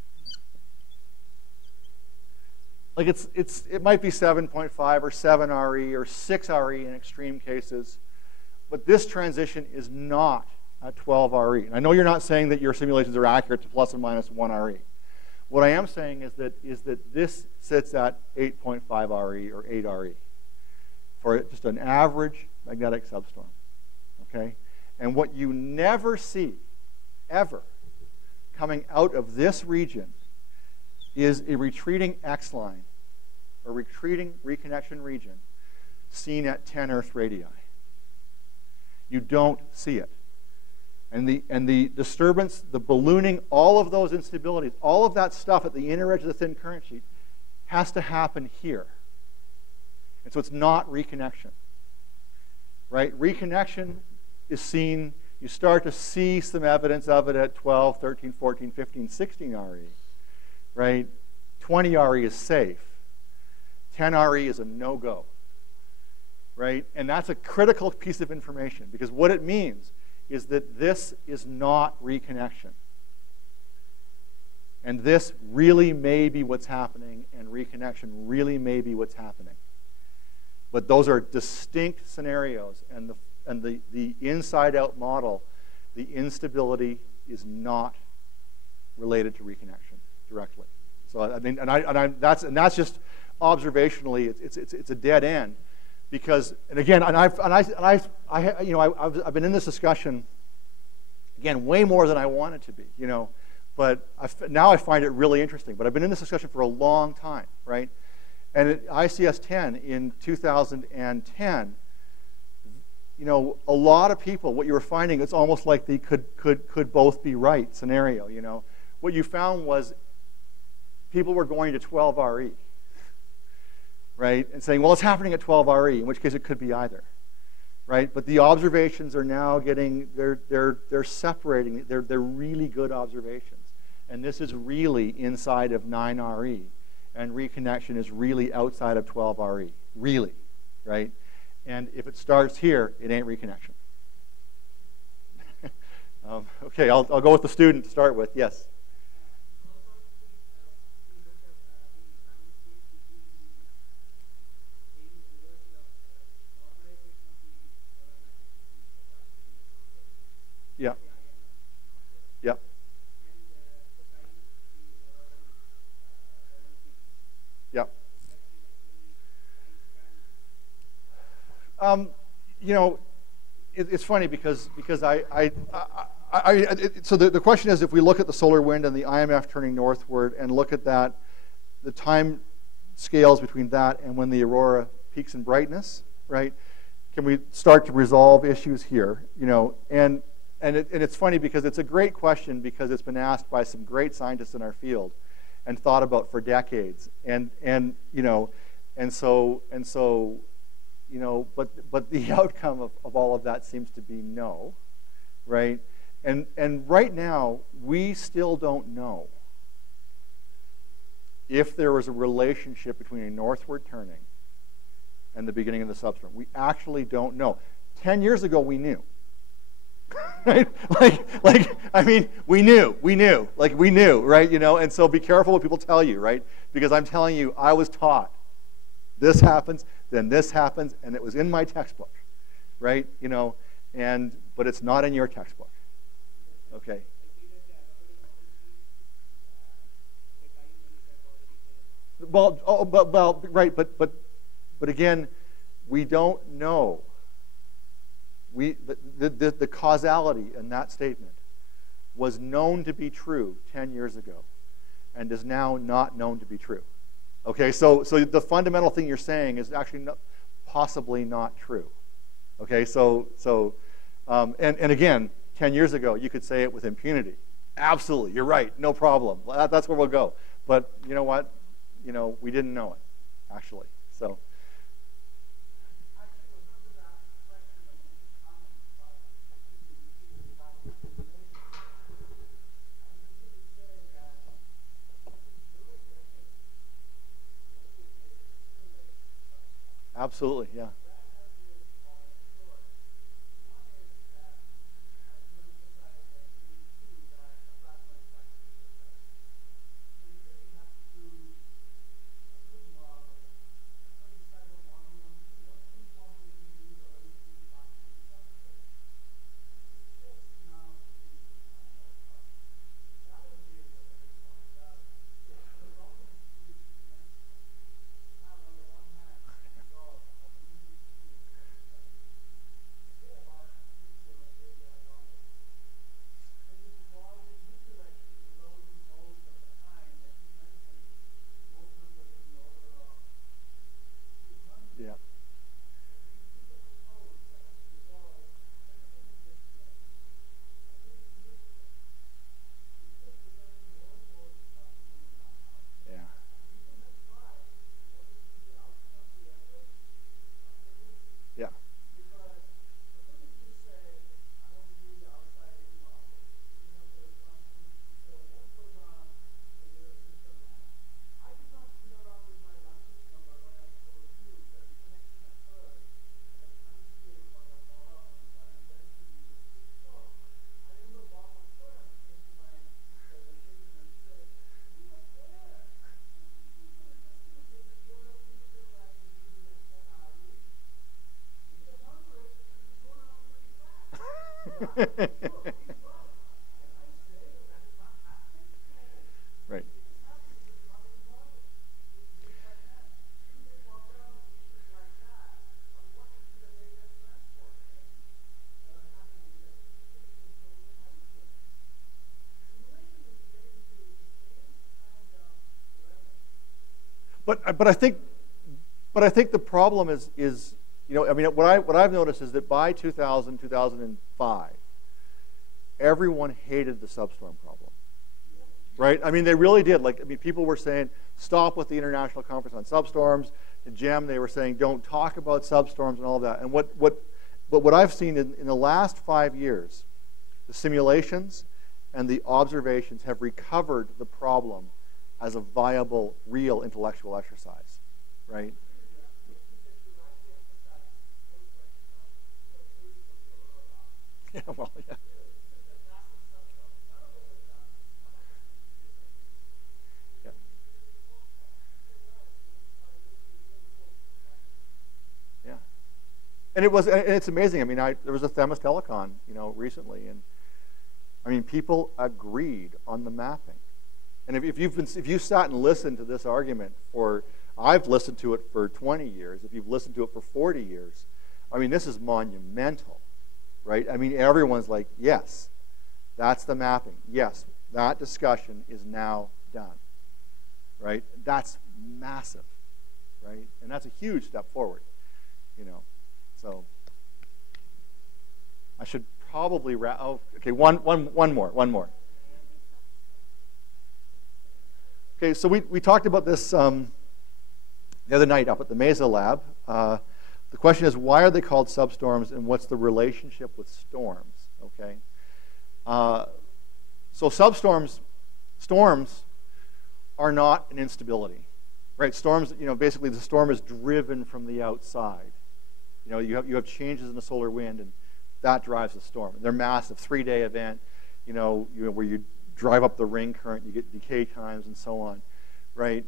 like it might be 7.5 or 7 RE or 6 RE in extreme cases, but this transition is not at 12 RE. And I know you're not saying that your simulations are accurate to plus or minus 1 RE. What I am saying is that this sits at 8.5 RE or 8 RE for just an average magnetic substorm. Okay? And what you never see, ever, coming out of this region is a retreating X-line, a retreating reconnection region seen at 10 Earth radii. You don't see it. And the disturbance, the ballooning, all of those instabilities, all of that stuff at the inner edge of the thin current sheet has to happen here. And so it's not reconnection. Right? Reconnection is seen, you start to see some evidence of it at 12, 13, 14, 15, 16 RE. Right? 20 RE is safe. 10 RE is a no-go. Right? And that's a critical piece of information because what it means is that this is not reconnection. And this really may be what's happening, and reconnection really may be what's happening. But those are distinct scenarios, and the inside-out model, the instability is not related to reconnection directly. So I mean, that's just observationally, it's a dead end. Because, and again, I've been in this discussion, again, way more than I wanted to be, but now I find it really interesting. But I've been in this discussion for a long time, right? And at ICS 10 in 2010, a lot of people, what you were finding, it's almost like they could both be right scenario, What you found was people were going to 12 RE. Right, and saying, well, it's happening at 12 RE, in which case it could be either, right? But the observations are now getting, they're separating, they're really good observations. And this is really inside of 9 RE, and reconnection is really outside of 12 RE, really, right? And if it starts here, it ain't reconnection. Okay, I'll go with the student to start with, yes? Yeah. Yeah. Yeah. It's funny because so the question is, if we look at the solar wind and the IMF turning northward and look at that, the time scales between that and when the aurora peaks in brightness, right? Can we start to resolve issues here? And it's funny because it's a great question because it's been asked by some great scientists in our field and thought about for decades. But the outcome of all of that seems to be no, right? And right now we still don't know if there was a relationship between a northward turning and the beginning of the substorm. We actually don't know. 10 years ago we knew. Right? I mean, we knew, right? And so be careful what people tell you, right? Because I'm telling you, I was taught this happens, then this happens, and it was in my textbook, right? But it's not in your textbook. Okay. Well, right, but again, we don't know. The causality in that statement was known to be true 10 years ago and is now not known to be true. Okay, so the fundamental thing you're saying is actually possibly not true. Okay, and again, 10 years ago, you could say it with impunity. Absolutely, you're right, no problem. That's where we'll go. But you know what? We didn't know it, actually. So. Absolutely, yeah. Yeah. Yeah. Yeah. Right. But I think the problem is I mean what I've noticed is that by 2000 2005 everyone hated the substorm problem. Right? I mean, they really did. Like, I mean, people were saying, stop with the International Conference on Substorms. In GEM, they were saying, don't talk about substorms and all of that. And what I've seen in the last 5 years, the simulations and the observations have recovered the problem as a viable, real intellectual exercise. Right? Yeah, well, yeah. And it's amazing. I mean, there was a Themis Telecon, recently, and I mean, people agreed on the mapping. And if you sat and listened to this argument I've listened to it for 20 years. If you've listened to it for 40 years, I mean, this is monumental, right? I mean, everyone's like, yes, that's the mapping. Yes, that discussion is now done, right? That's massive, right? And that's a huge step forward, So I should probably wrap. Oh, okay. One more. Okay, so we talked about this the other night up at the Mesa Lab. The question is, why are they called substorms, and what's the relationship with storms? Okay. So storms are not an instability, right? Storms, basically the storm is driven from the outside. You have changes in the solar wind, and that drives the storm. They're massive, 3-day event, where you drive up the ring current, you get decay times, and so on, right?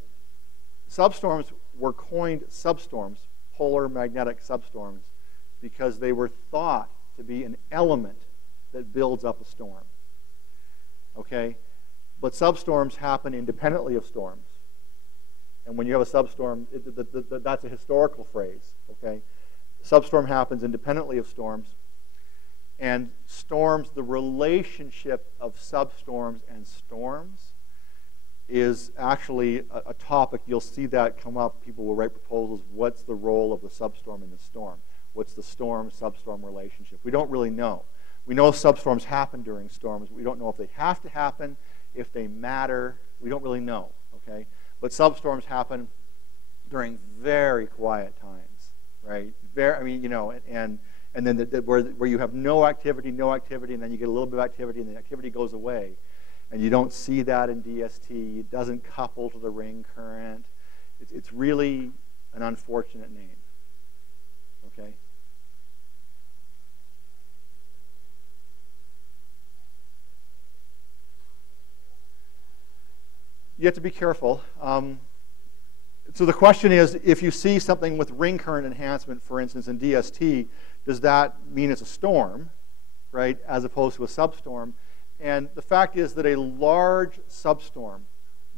Substorms were coined substorms, polar magnetic substorms, because they were thought to be an element that builds up a storm. Okay? But substorms happen independently of storms. And when you have a substorm, that's a historical phrase, okay? Substorm happens independently of storms. And storms, the relationship of substorms and storms is actually a topic. You'll see that come up. People will write proposals. What's the role of the substorm in the storm? What's the storm-substorm relationship? We don't really know. We know substorms happen during storms. We don't know if they have to happen, if they matter. We don't really know, okay? But substorms happen during very quiet times, right? And then where you have no activity, and then you get a little bit of activity, and the activity goes away. And you don't see that in DST. It doesn't couple to the ring current. It's really an unfortunate name, okay? You have to be careful. So the question is, if you see something with ring current enhancement, for instance, in DST, does that mean it's a storm, right, as opposed to a substorm? And the fact is that a large substorm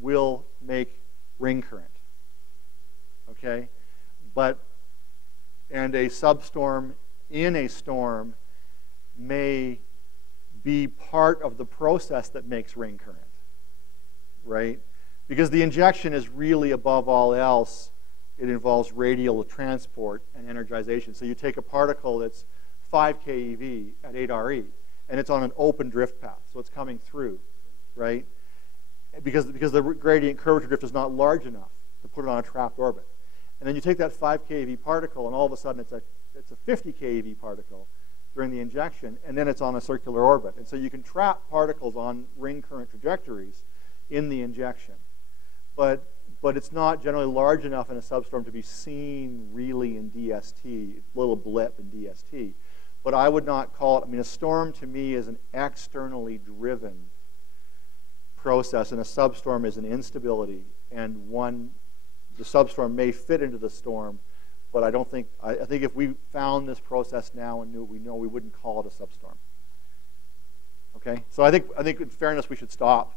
will make ring current, okay? And a substorm in a storm may be part of the process that makes ring current, right? Because the injection is really, above all else, it involves radial transport and energization. So you take a particle that's 5 keV at 8 RE, and it's on an open drift path, so it's coming through, right? Because the gradient curvature drift is not large enough to put it on a trapped orbit. And then you take that 5 keV particle, and all of a sudden it's a 50 keV particle during the injection, and then it's on a circular orbit. And so you can trap particles on ring current trajectories in the injection. But it's not generally large enough in a substorm to be seen really in DST, a little blip in DST. But I would not call it, I mean, a storm to me is an externally driven process, and a substorm is an instability. And the substorm may fit into the storm, but I think if we found this process now and knew what we know, we wouldn't call it a substorm. Okay? So I think in fairness, we should stop.